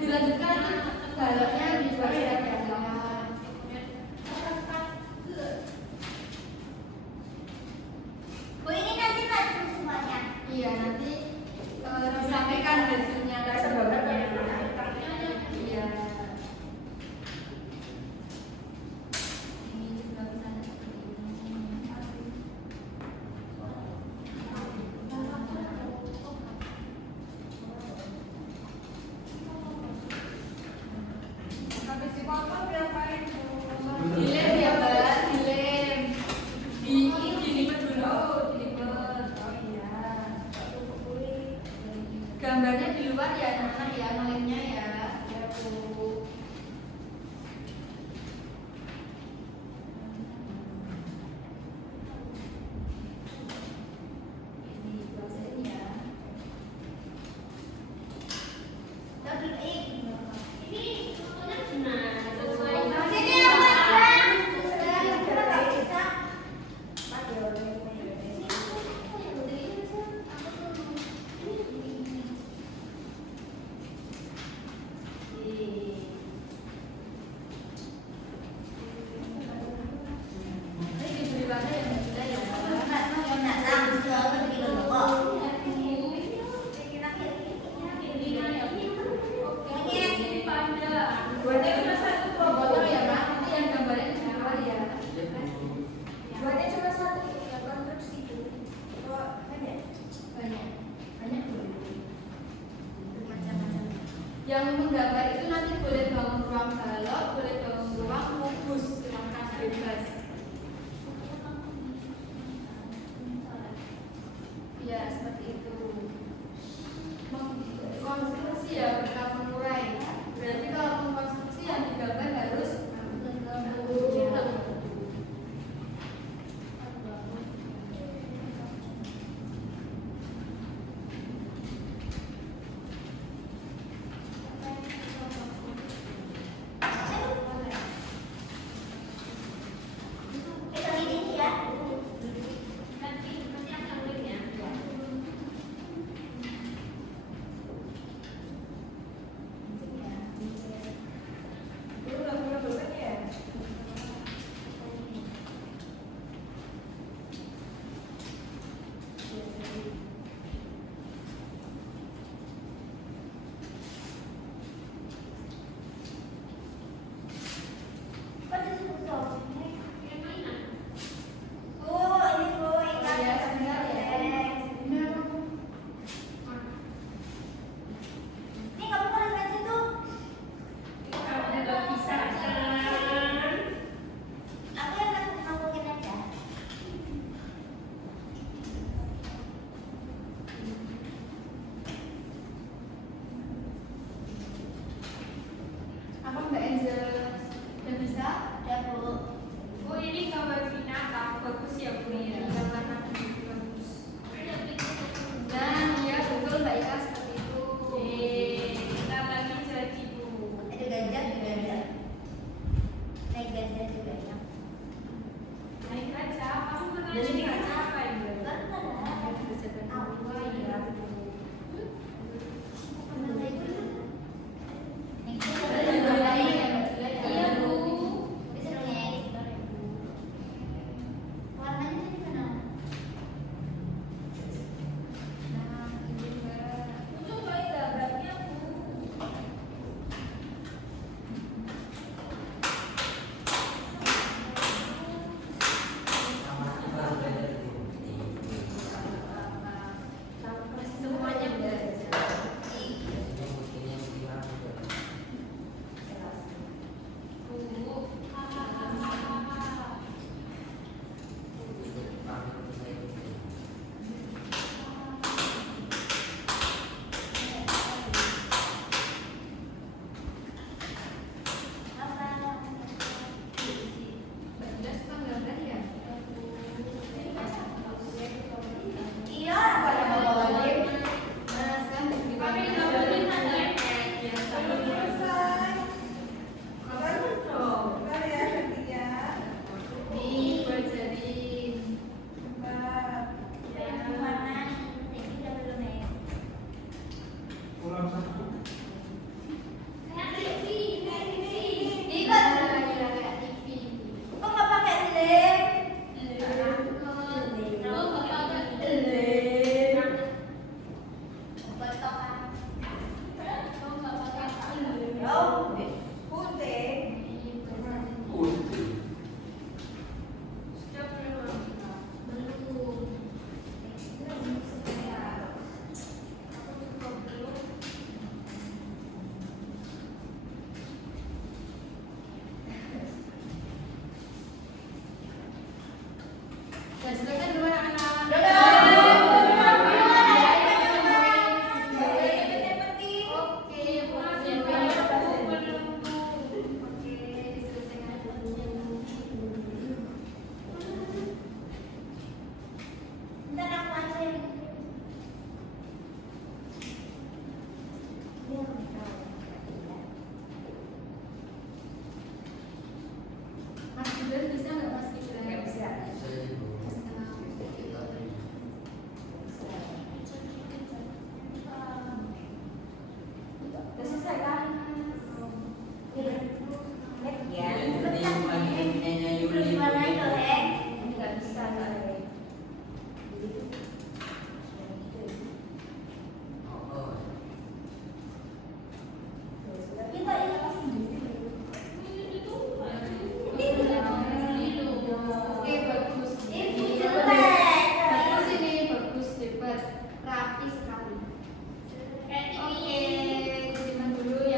Dilanjutkan baloknya dijual ya dagangan. Bu, ini nanti maju semuanya. Iya nanti disampaikan hasilnya ke sebenarnya. Iya. Ini juga bisa seperti ini. Habis dipotong diapain, Bu? Dilem ya Mbak, dilem. Dilipet dulu, dilipet. Oh iya. Gambarnya di luar ya anak-anak ya, ngelemnya ya. Ya Bu. Ini proses ya. Tapi ini Yang menggambar itu nanti boleh bangun ruang balok, boleh bangun ruang kubus, silahkan bebas. Ya seperti itu. Konstruksi ya berkah mengurai. Berarti kalau mengkonstruksi yang digambar harus satu. Ikut. Kayak TV. Kok nggak pakai lem? Oh, putih. Putih. Dan selesai belum anak-anak? Oke, diselesaikan dulu. Ntar aku ajarin. Mas Gibran bisa nggak Mas Gibran? Nggak bisa. Saya juga. Kita beri. Udah selesai kan? Lihat ya. Jadi lagi punyanya Yuli. Gimana itu, begitu. Hek? Nggak bisa, Hek. Oh, Kita ingat sendiri. Oke, bagus. Ini Bagus jelek. ini, bagus, hebat, rapi sekali. Oke, simpan dulu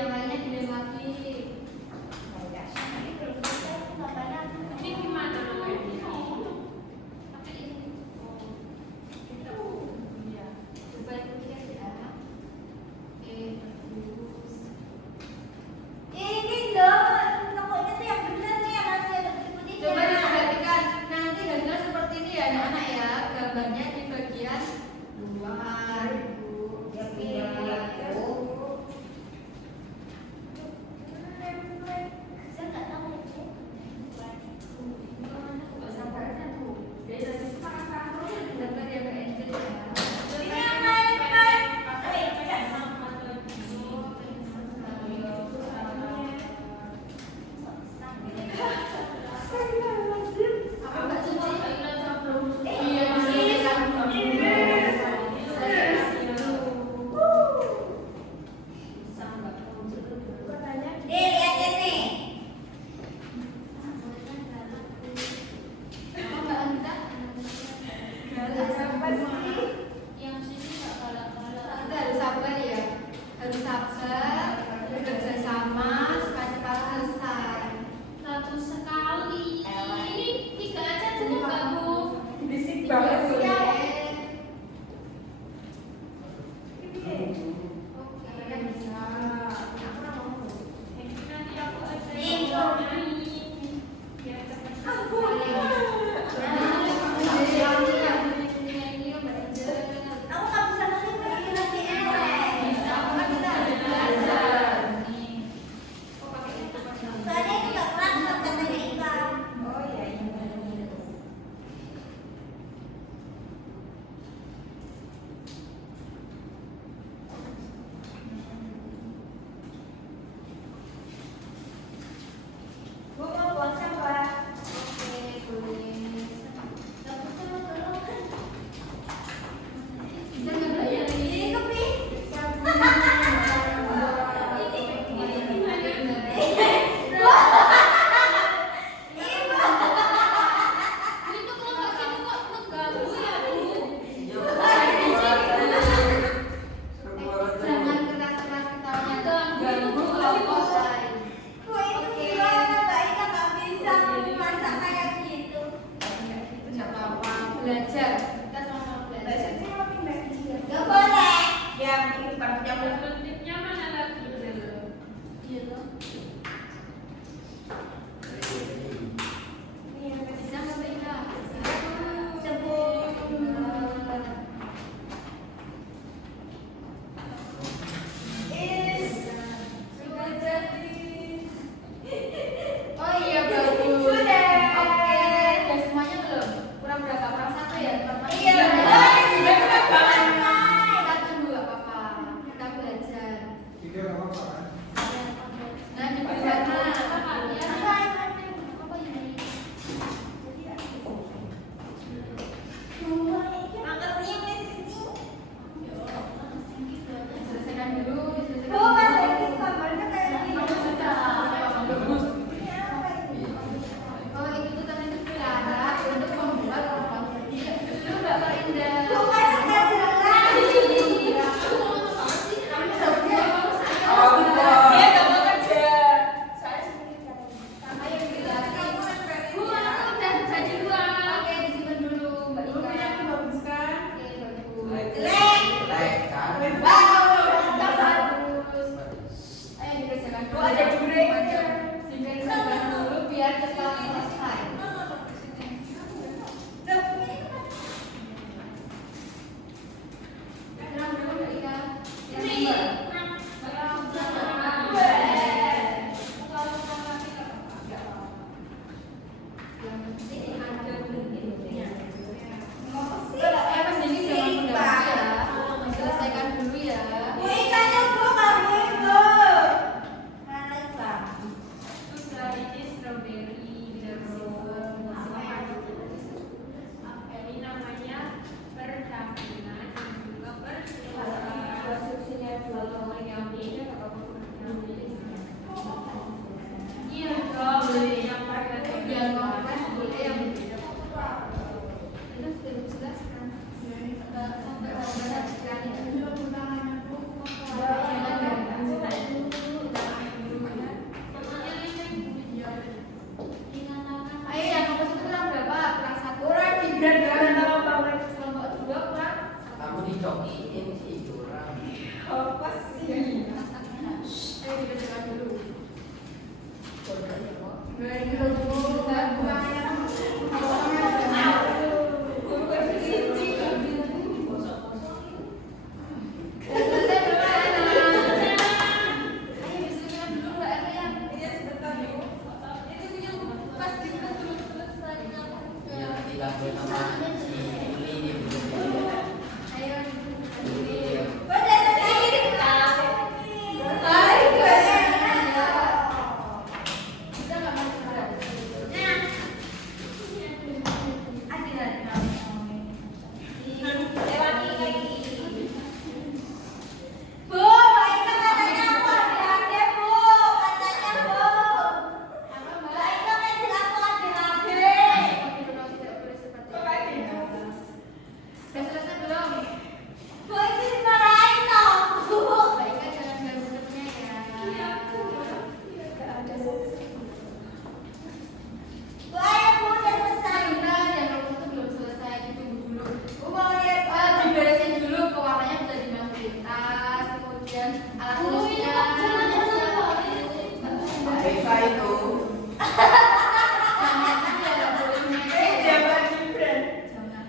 Jangan ya nggak boleh mengejek. Jawaban Gibran. Jangan.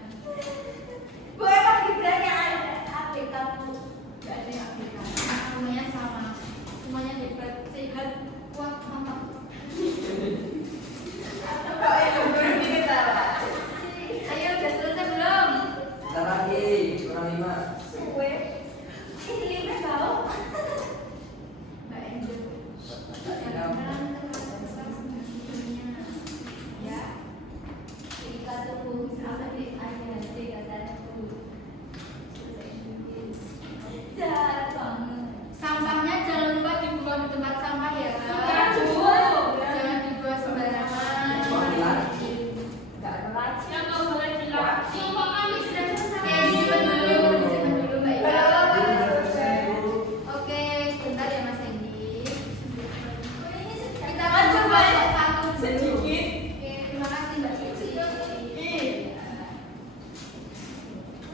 Bu emang Gibran yang ada ABK Bu. Nggak ada yang beda. Semuanya sama. Semuanya hebat, sehat, kuat, mantap. Kok yang belum diketahui? Ayo udah selesai belum? Bentar lagi, kurang 5. Gue ini lima tau. Mbak Angel. Ya. Ketika tubuh misalnya di ayah katanya tuh. Jahat banget. Sampahnya jangan lupa dibuang di tempat sampah ya. Sudah, Bu. Jangan dibuang sembarangan. Oh, hilang. Gak lagi. Yang nggak boleh dilapisi. Oke, disimpan dulu Mbak Ika. Oke, sebentar ya Mas Hendy. Kita akan coba satu Sedikit. Oke, terima kasih Mbak Cici.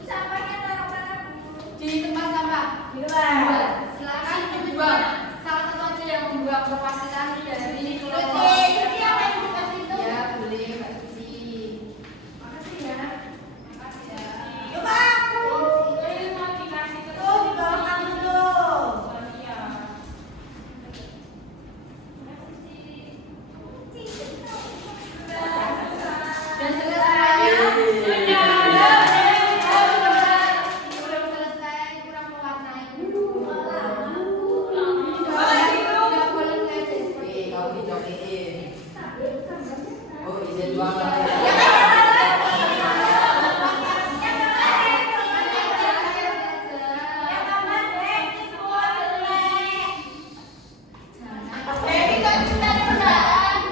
Sampahnya taruh mana Bu? Di tempat sampah. Dua. Silakan dibuang. Salah satu aja yang membuang perwakilan dari kelompok. Oke, jadi apa yang dikasih itu? Ya, boleh Mbak Cici. Makasih ya. Makasih ya. Coba aku. Tuh di bawah kamu tuh. Dan selesai. Sudah. Belum selesai, kurang mewarnai. Tidak boleh mengejek seperti itu. Kamu dicokiin. Oh, izin banget. Yang mana deh? Ini semua jelek.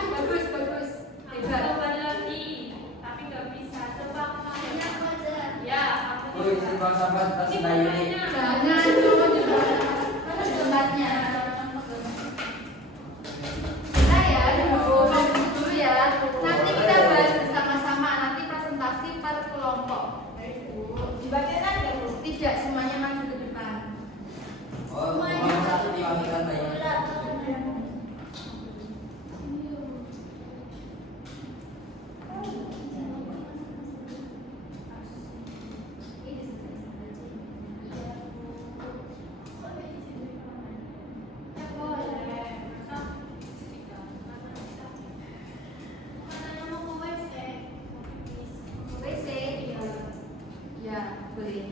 Bagus, bagus. Hebat. Oh, izin buang sampah pasti Bayu nih. Jangan dulu di tempatnya. Bentar ya, dulu ya. Nanti kita bahas bersama-sama. Nanti presentasi per kelompok. Dibacakan nggak Bu? Tidak semuanya maju ke depan. Oh, mau satu diwakilkan Bayu. WC. Ya, boleh.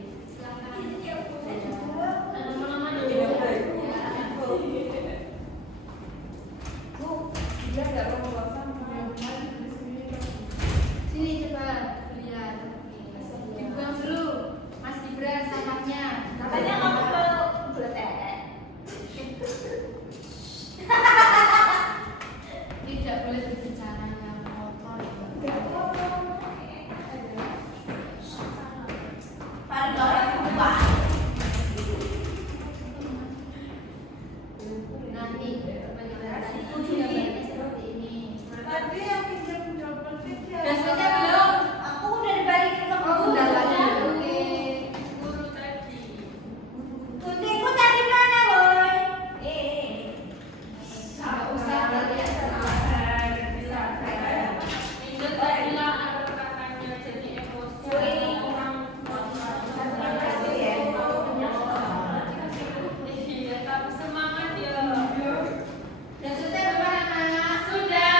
Dia nggak mau bawa sampah. Sini coba lihat. Dibuang dulu, Mas Gibran sampahnya. Katanya kamu mau berteh. Tidak boleh berbicara yang kotor. Paling orang lupa. Nanti itu gambarnya seperti ini. Tadi yang pinjam jawaban kecil. Sudah selesai belum? Aku udah dibalikin ke Oh, Bu. udah lagi. Oke. Guntingku tadi mana, Boy? Nggak usah dilihat. Sudah selesai belum anak-anak? Sudah.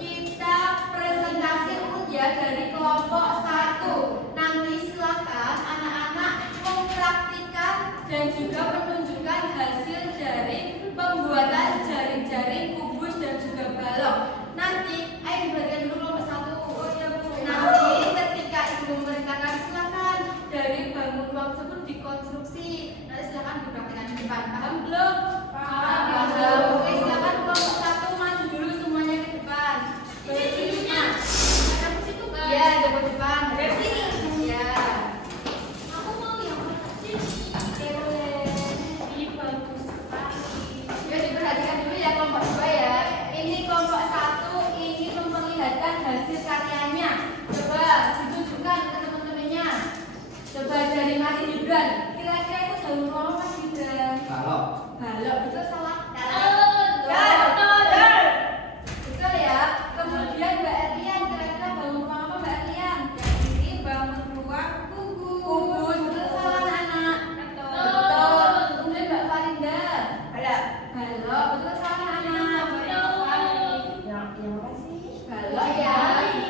Kita presentasi ya dari kelompok 1. Nanti silakan anak-anak mempraktikkan dan juga menunjukkan hasil dari pembuatan jaring-jaring, kubus dan juga balok. Nanti, ayo dibagikan dulu kelompok 1. Oh iya Bu. Nanti ketika ibu memerintahkan silakan dari bangun ruang tersebut dikonstruksi. Nanti silakan dipraktikkan di depan. Paham belum? Paham. Oke, silakan kelompok 1 maju dulu semuanya ke depan. Berdirinya. Ada ke situ kan? Ya, ada ke depan. Dari sini. Ya. Aku mau yang sini. Oke, boleh. Ini bagus sekali. Ya, diperhatikan dulu ya kelompok 2 ya. Ini kelompok 1 ini memperlihatkan hasil karyanya. Coba ditunjukkan ke teman-temannya. Coba dari Mas Gibran. Kira-kira itu jalur apa Mas Gibran? Balok. Balok. Balok, betul salah anak. Yang apa sih? Balok ya,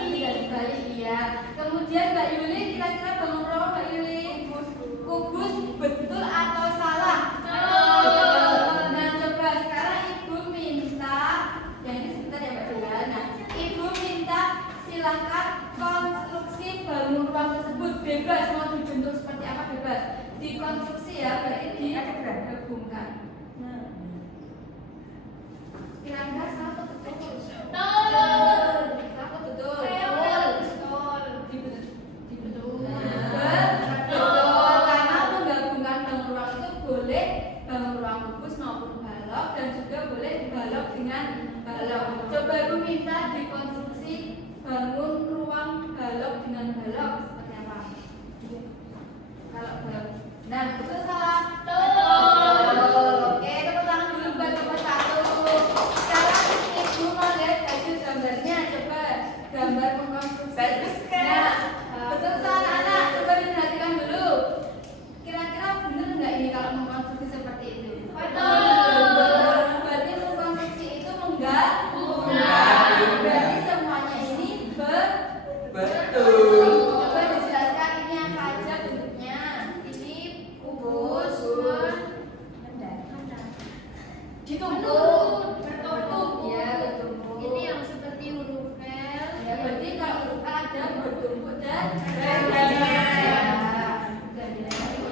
tidak dibalik ya. Kemudian Mbak Yuli, kira-kira bangun ruang Mbak Yuli? Kubus, betul atau salah? Nah coba sekarang Ibu minta, yang ini sebentar ya Mbak Dula. Nah Ibu minta silakan konstruksi bangun ruang tersebut bebas, mau dibentuk seperti apa bebas. Dikonstruksi ya, berarti digabungkan. Kira-kira salah atau betul? Salah atau betul? Betul. Karena menggabungkan bangun ruang itu boleh bangun ruang kubus maupun balok dan juga boleh balok dengan balok. Coba Ibu minta dikonstruksi bangun ruang balok dengan balok seperti apa? Kalau balok. Nah, betul salah? Oke, tepuk tangan dulu buat nomor 1. Sekarang Ibu mau lihat hasil gambarnya. Coba gambar pengkonstruksi. Nah, betul salah anak. Coba diperhatikan dulu. Kira-kira benar nggak ini kalau mengkonstruksi seperti itu? Betul. Berarti mengkonstruksi itu menggabung. Berarti semuanya ini Betul. Coba dijelaskan ini apa aja bentuknya. Ini kubus, ditumpuk, bertumpuk, ya bertumpuk. Ini yang seperti huruf L. Ya, berarti kalau huruf A ada bertumpuk dan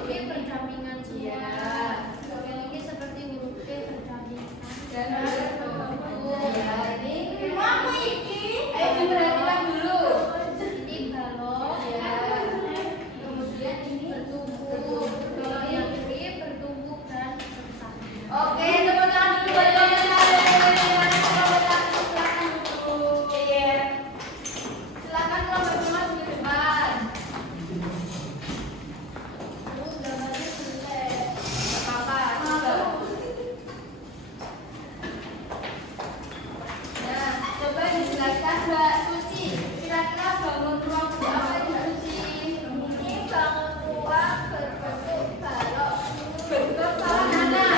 Ini berdampingan semua. ya. Yang ini seperti huruf T berdampingan. Dan bertumpuk. Ya, ini. Mama ini. Ayo diperhatikan dulu. Ini balok. Ya. Kemudian ini Bertumpuk. Kalau yang ini bertumpuk dan bersampingan. Oke, tepuk tangan dulu buat kalian. Silakan dulu. Silakan kelompok cuma di depan. Terus gambarnya jelek. Gak apa-apa. Nah, coba dijelaskan Mbak Suci. Kira-kira bangun ruang itu apa ini Mbak Suci? Ini bangun ruang berbentuk balok. Betul salah anak.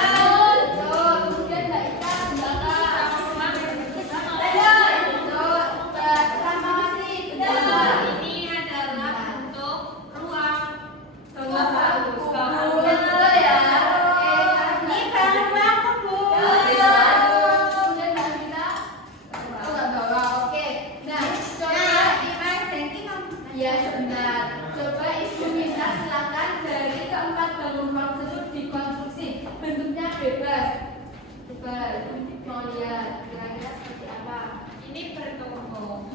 Betul. Kemudian Mbak Ika, Mbak betul. Mbak Rahmawati, betul. Ini adalah bentuk ruang. Bagus, betul ya. Oke, sekarang Ini Mbak bangun ruang kubus. Kemudian Mbak Vina, oh nggak bawa. Oke. Nah, coba ya sebentar. Coba Ibu minta silakan dari keempat bangun ruang tersebut dikonstruksi. Bentuknya bebas. Coba Ibu mau lihat kira-kira seperti apa. Ini bertumpuk.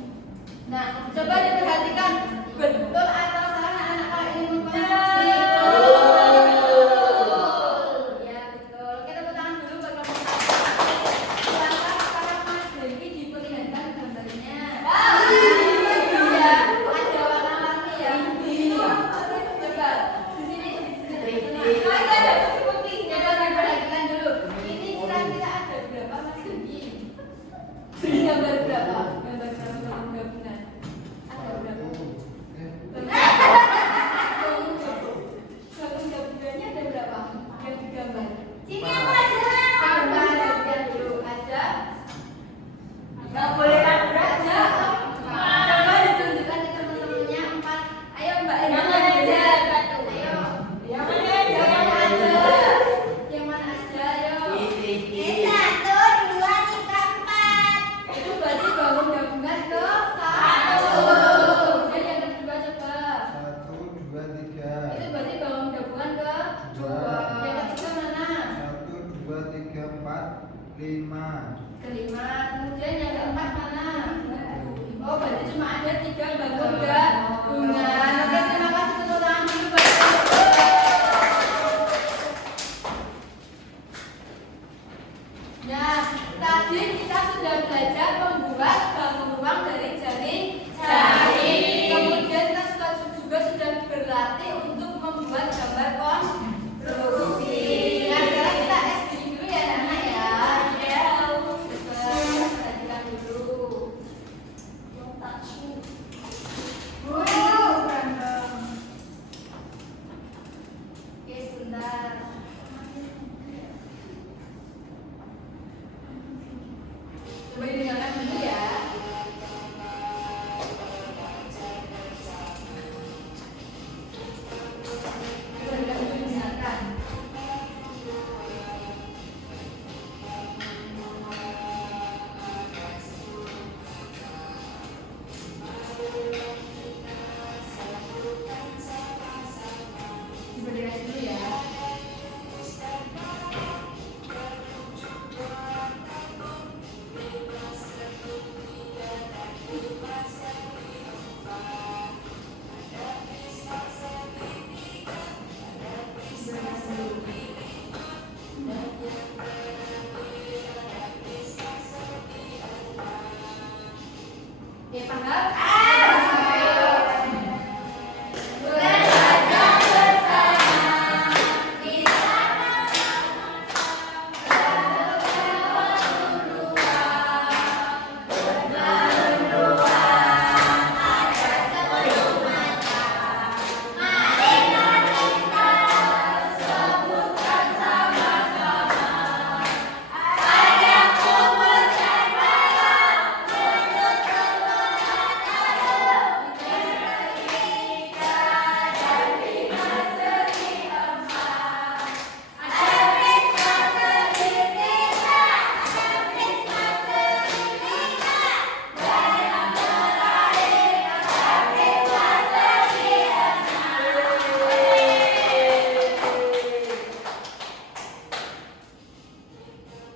Nah, coba diperhatikan betul atau salah anak-anak kalau ini mengkonstruksi. Ya betul. Oke, tepuk tangan dulu buat kelompok 1. Silakan sekarang Mas Dewi diperlihatkan gambarnya. Ya, ada warna-warni ya. Coba di sini. Coba diperhatikan dulu. Ini kira-kira ada berapa Mas Dewi? Gambar berapa? Gambar berapa gabungan? Ada berapa? Gabungannya ada berapa? Yang digambar. Sini aku aja. Gambar lihat dulu. Ada? Nggak boleh ragu-ragu. Ada. Coba ditunjukkan ke teman-temannya 4. Ayo Mbak Enda. Yang mana aja? Ayo. Yang mana Yang mana aja? aja? Yang mana aja? Ayo. Ini 1, 2, 3, 4. Itu berarti bangun gabungan ke 1. Kemudian yang kedua coba. 1, 2, 3. Itu berarti bangun gabungan ke 2. Yang ketiga mana? 1, 2, 3, 4, 5. Kelima. Kemudian yang keempat mana? Oh, berarti cuma ada 3 bangun gabungan. Oke, terima kasih tepuk tangan dulu buat teman-teman. Nah, tadi kita sudah belajar membuat bangun ruang dari jaring. Kemudian kita juga sudah berlatih untuk membuat gambar konstruksi. Nah, sekarang kita SD dulu ya anak-anak ya. Coba perhatikan dulu. Oke, sebentar. Oke, paham? Belajar bersama bisa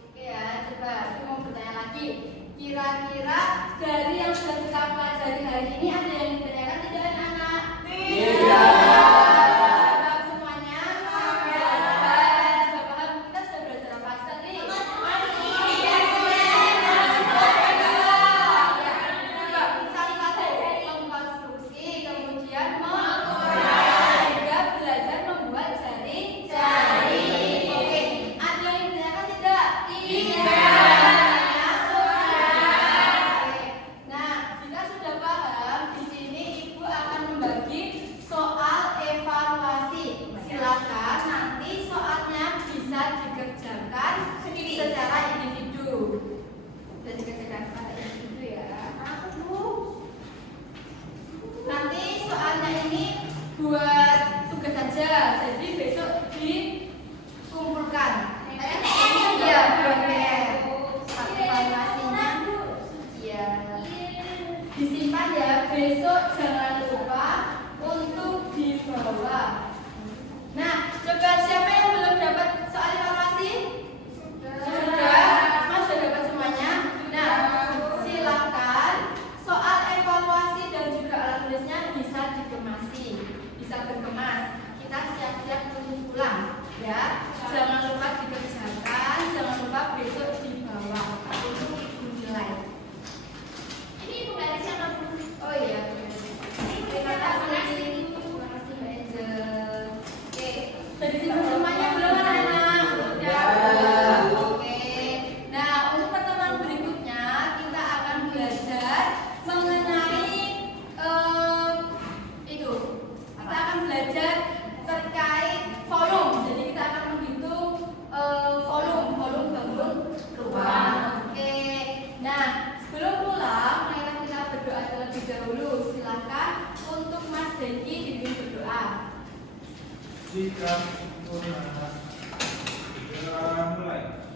Oke ya, coba aku mau bertanya lagi. Kira-kira dari yang sudah kita pelajari hari ini ada yang ditanyakan tidak anak-anak? Paham semuanya? Sudah paham? Kita sudah belajar apa aja tadi? Coba saling latih mengkonstruksi, kemudian mengurai, juga belajar membuat jaring. Oke, ada yang ditanyakan tidak? Nah, jika sudah paham, di sini Ibu akan membagi soal evaluasi. Silakan nanti soalnya bisa dikerjakan secara individu. Dan dikerjakan secara individu ya. Nanti soalnya ini buat tugas saja. Jadi besok dikumpulkan. Iya, buat PR. Evaluasinya ya disimpan ya. Besok jangan lupa untuk dibawa. Nah, coba siapa yang belum dapat soal evaluasi? Sudah? Mas sudah dapat semuanya? Nah, silakan soal evaluasi dan juga alat tulisnya bisa dikemasi, bisa berkemas. Kita siap-siap untuk pulang, ya. Jangan lupa dikerjakan, jangan lupa besok dibawa untuk dinilai. Ini bukan siapa pun. Oh iya. Terima kasih. Terima kasih Mbak Angel. Oke, sudah disimpan semuanya belum anak-anak? Oke. Nah, untuk pertemuan berikutnya kita akan belajar mengenai itu. Kita akan belajar terkait volume. Jadi kita akan menghitung volume bangun ruang. Oke. Nah, sebelum pulang, marilah kita berdoa terlebih dahulu. Silakan untuk Mas Deki dibimbing berdoa. Jika sempurna, segera mulai.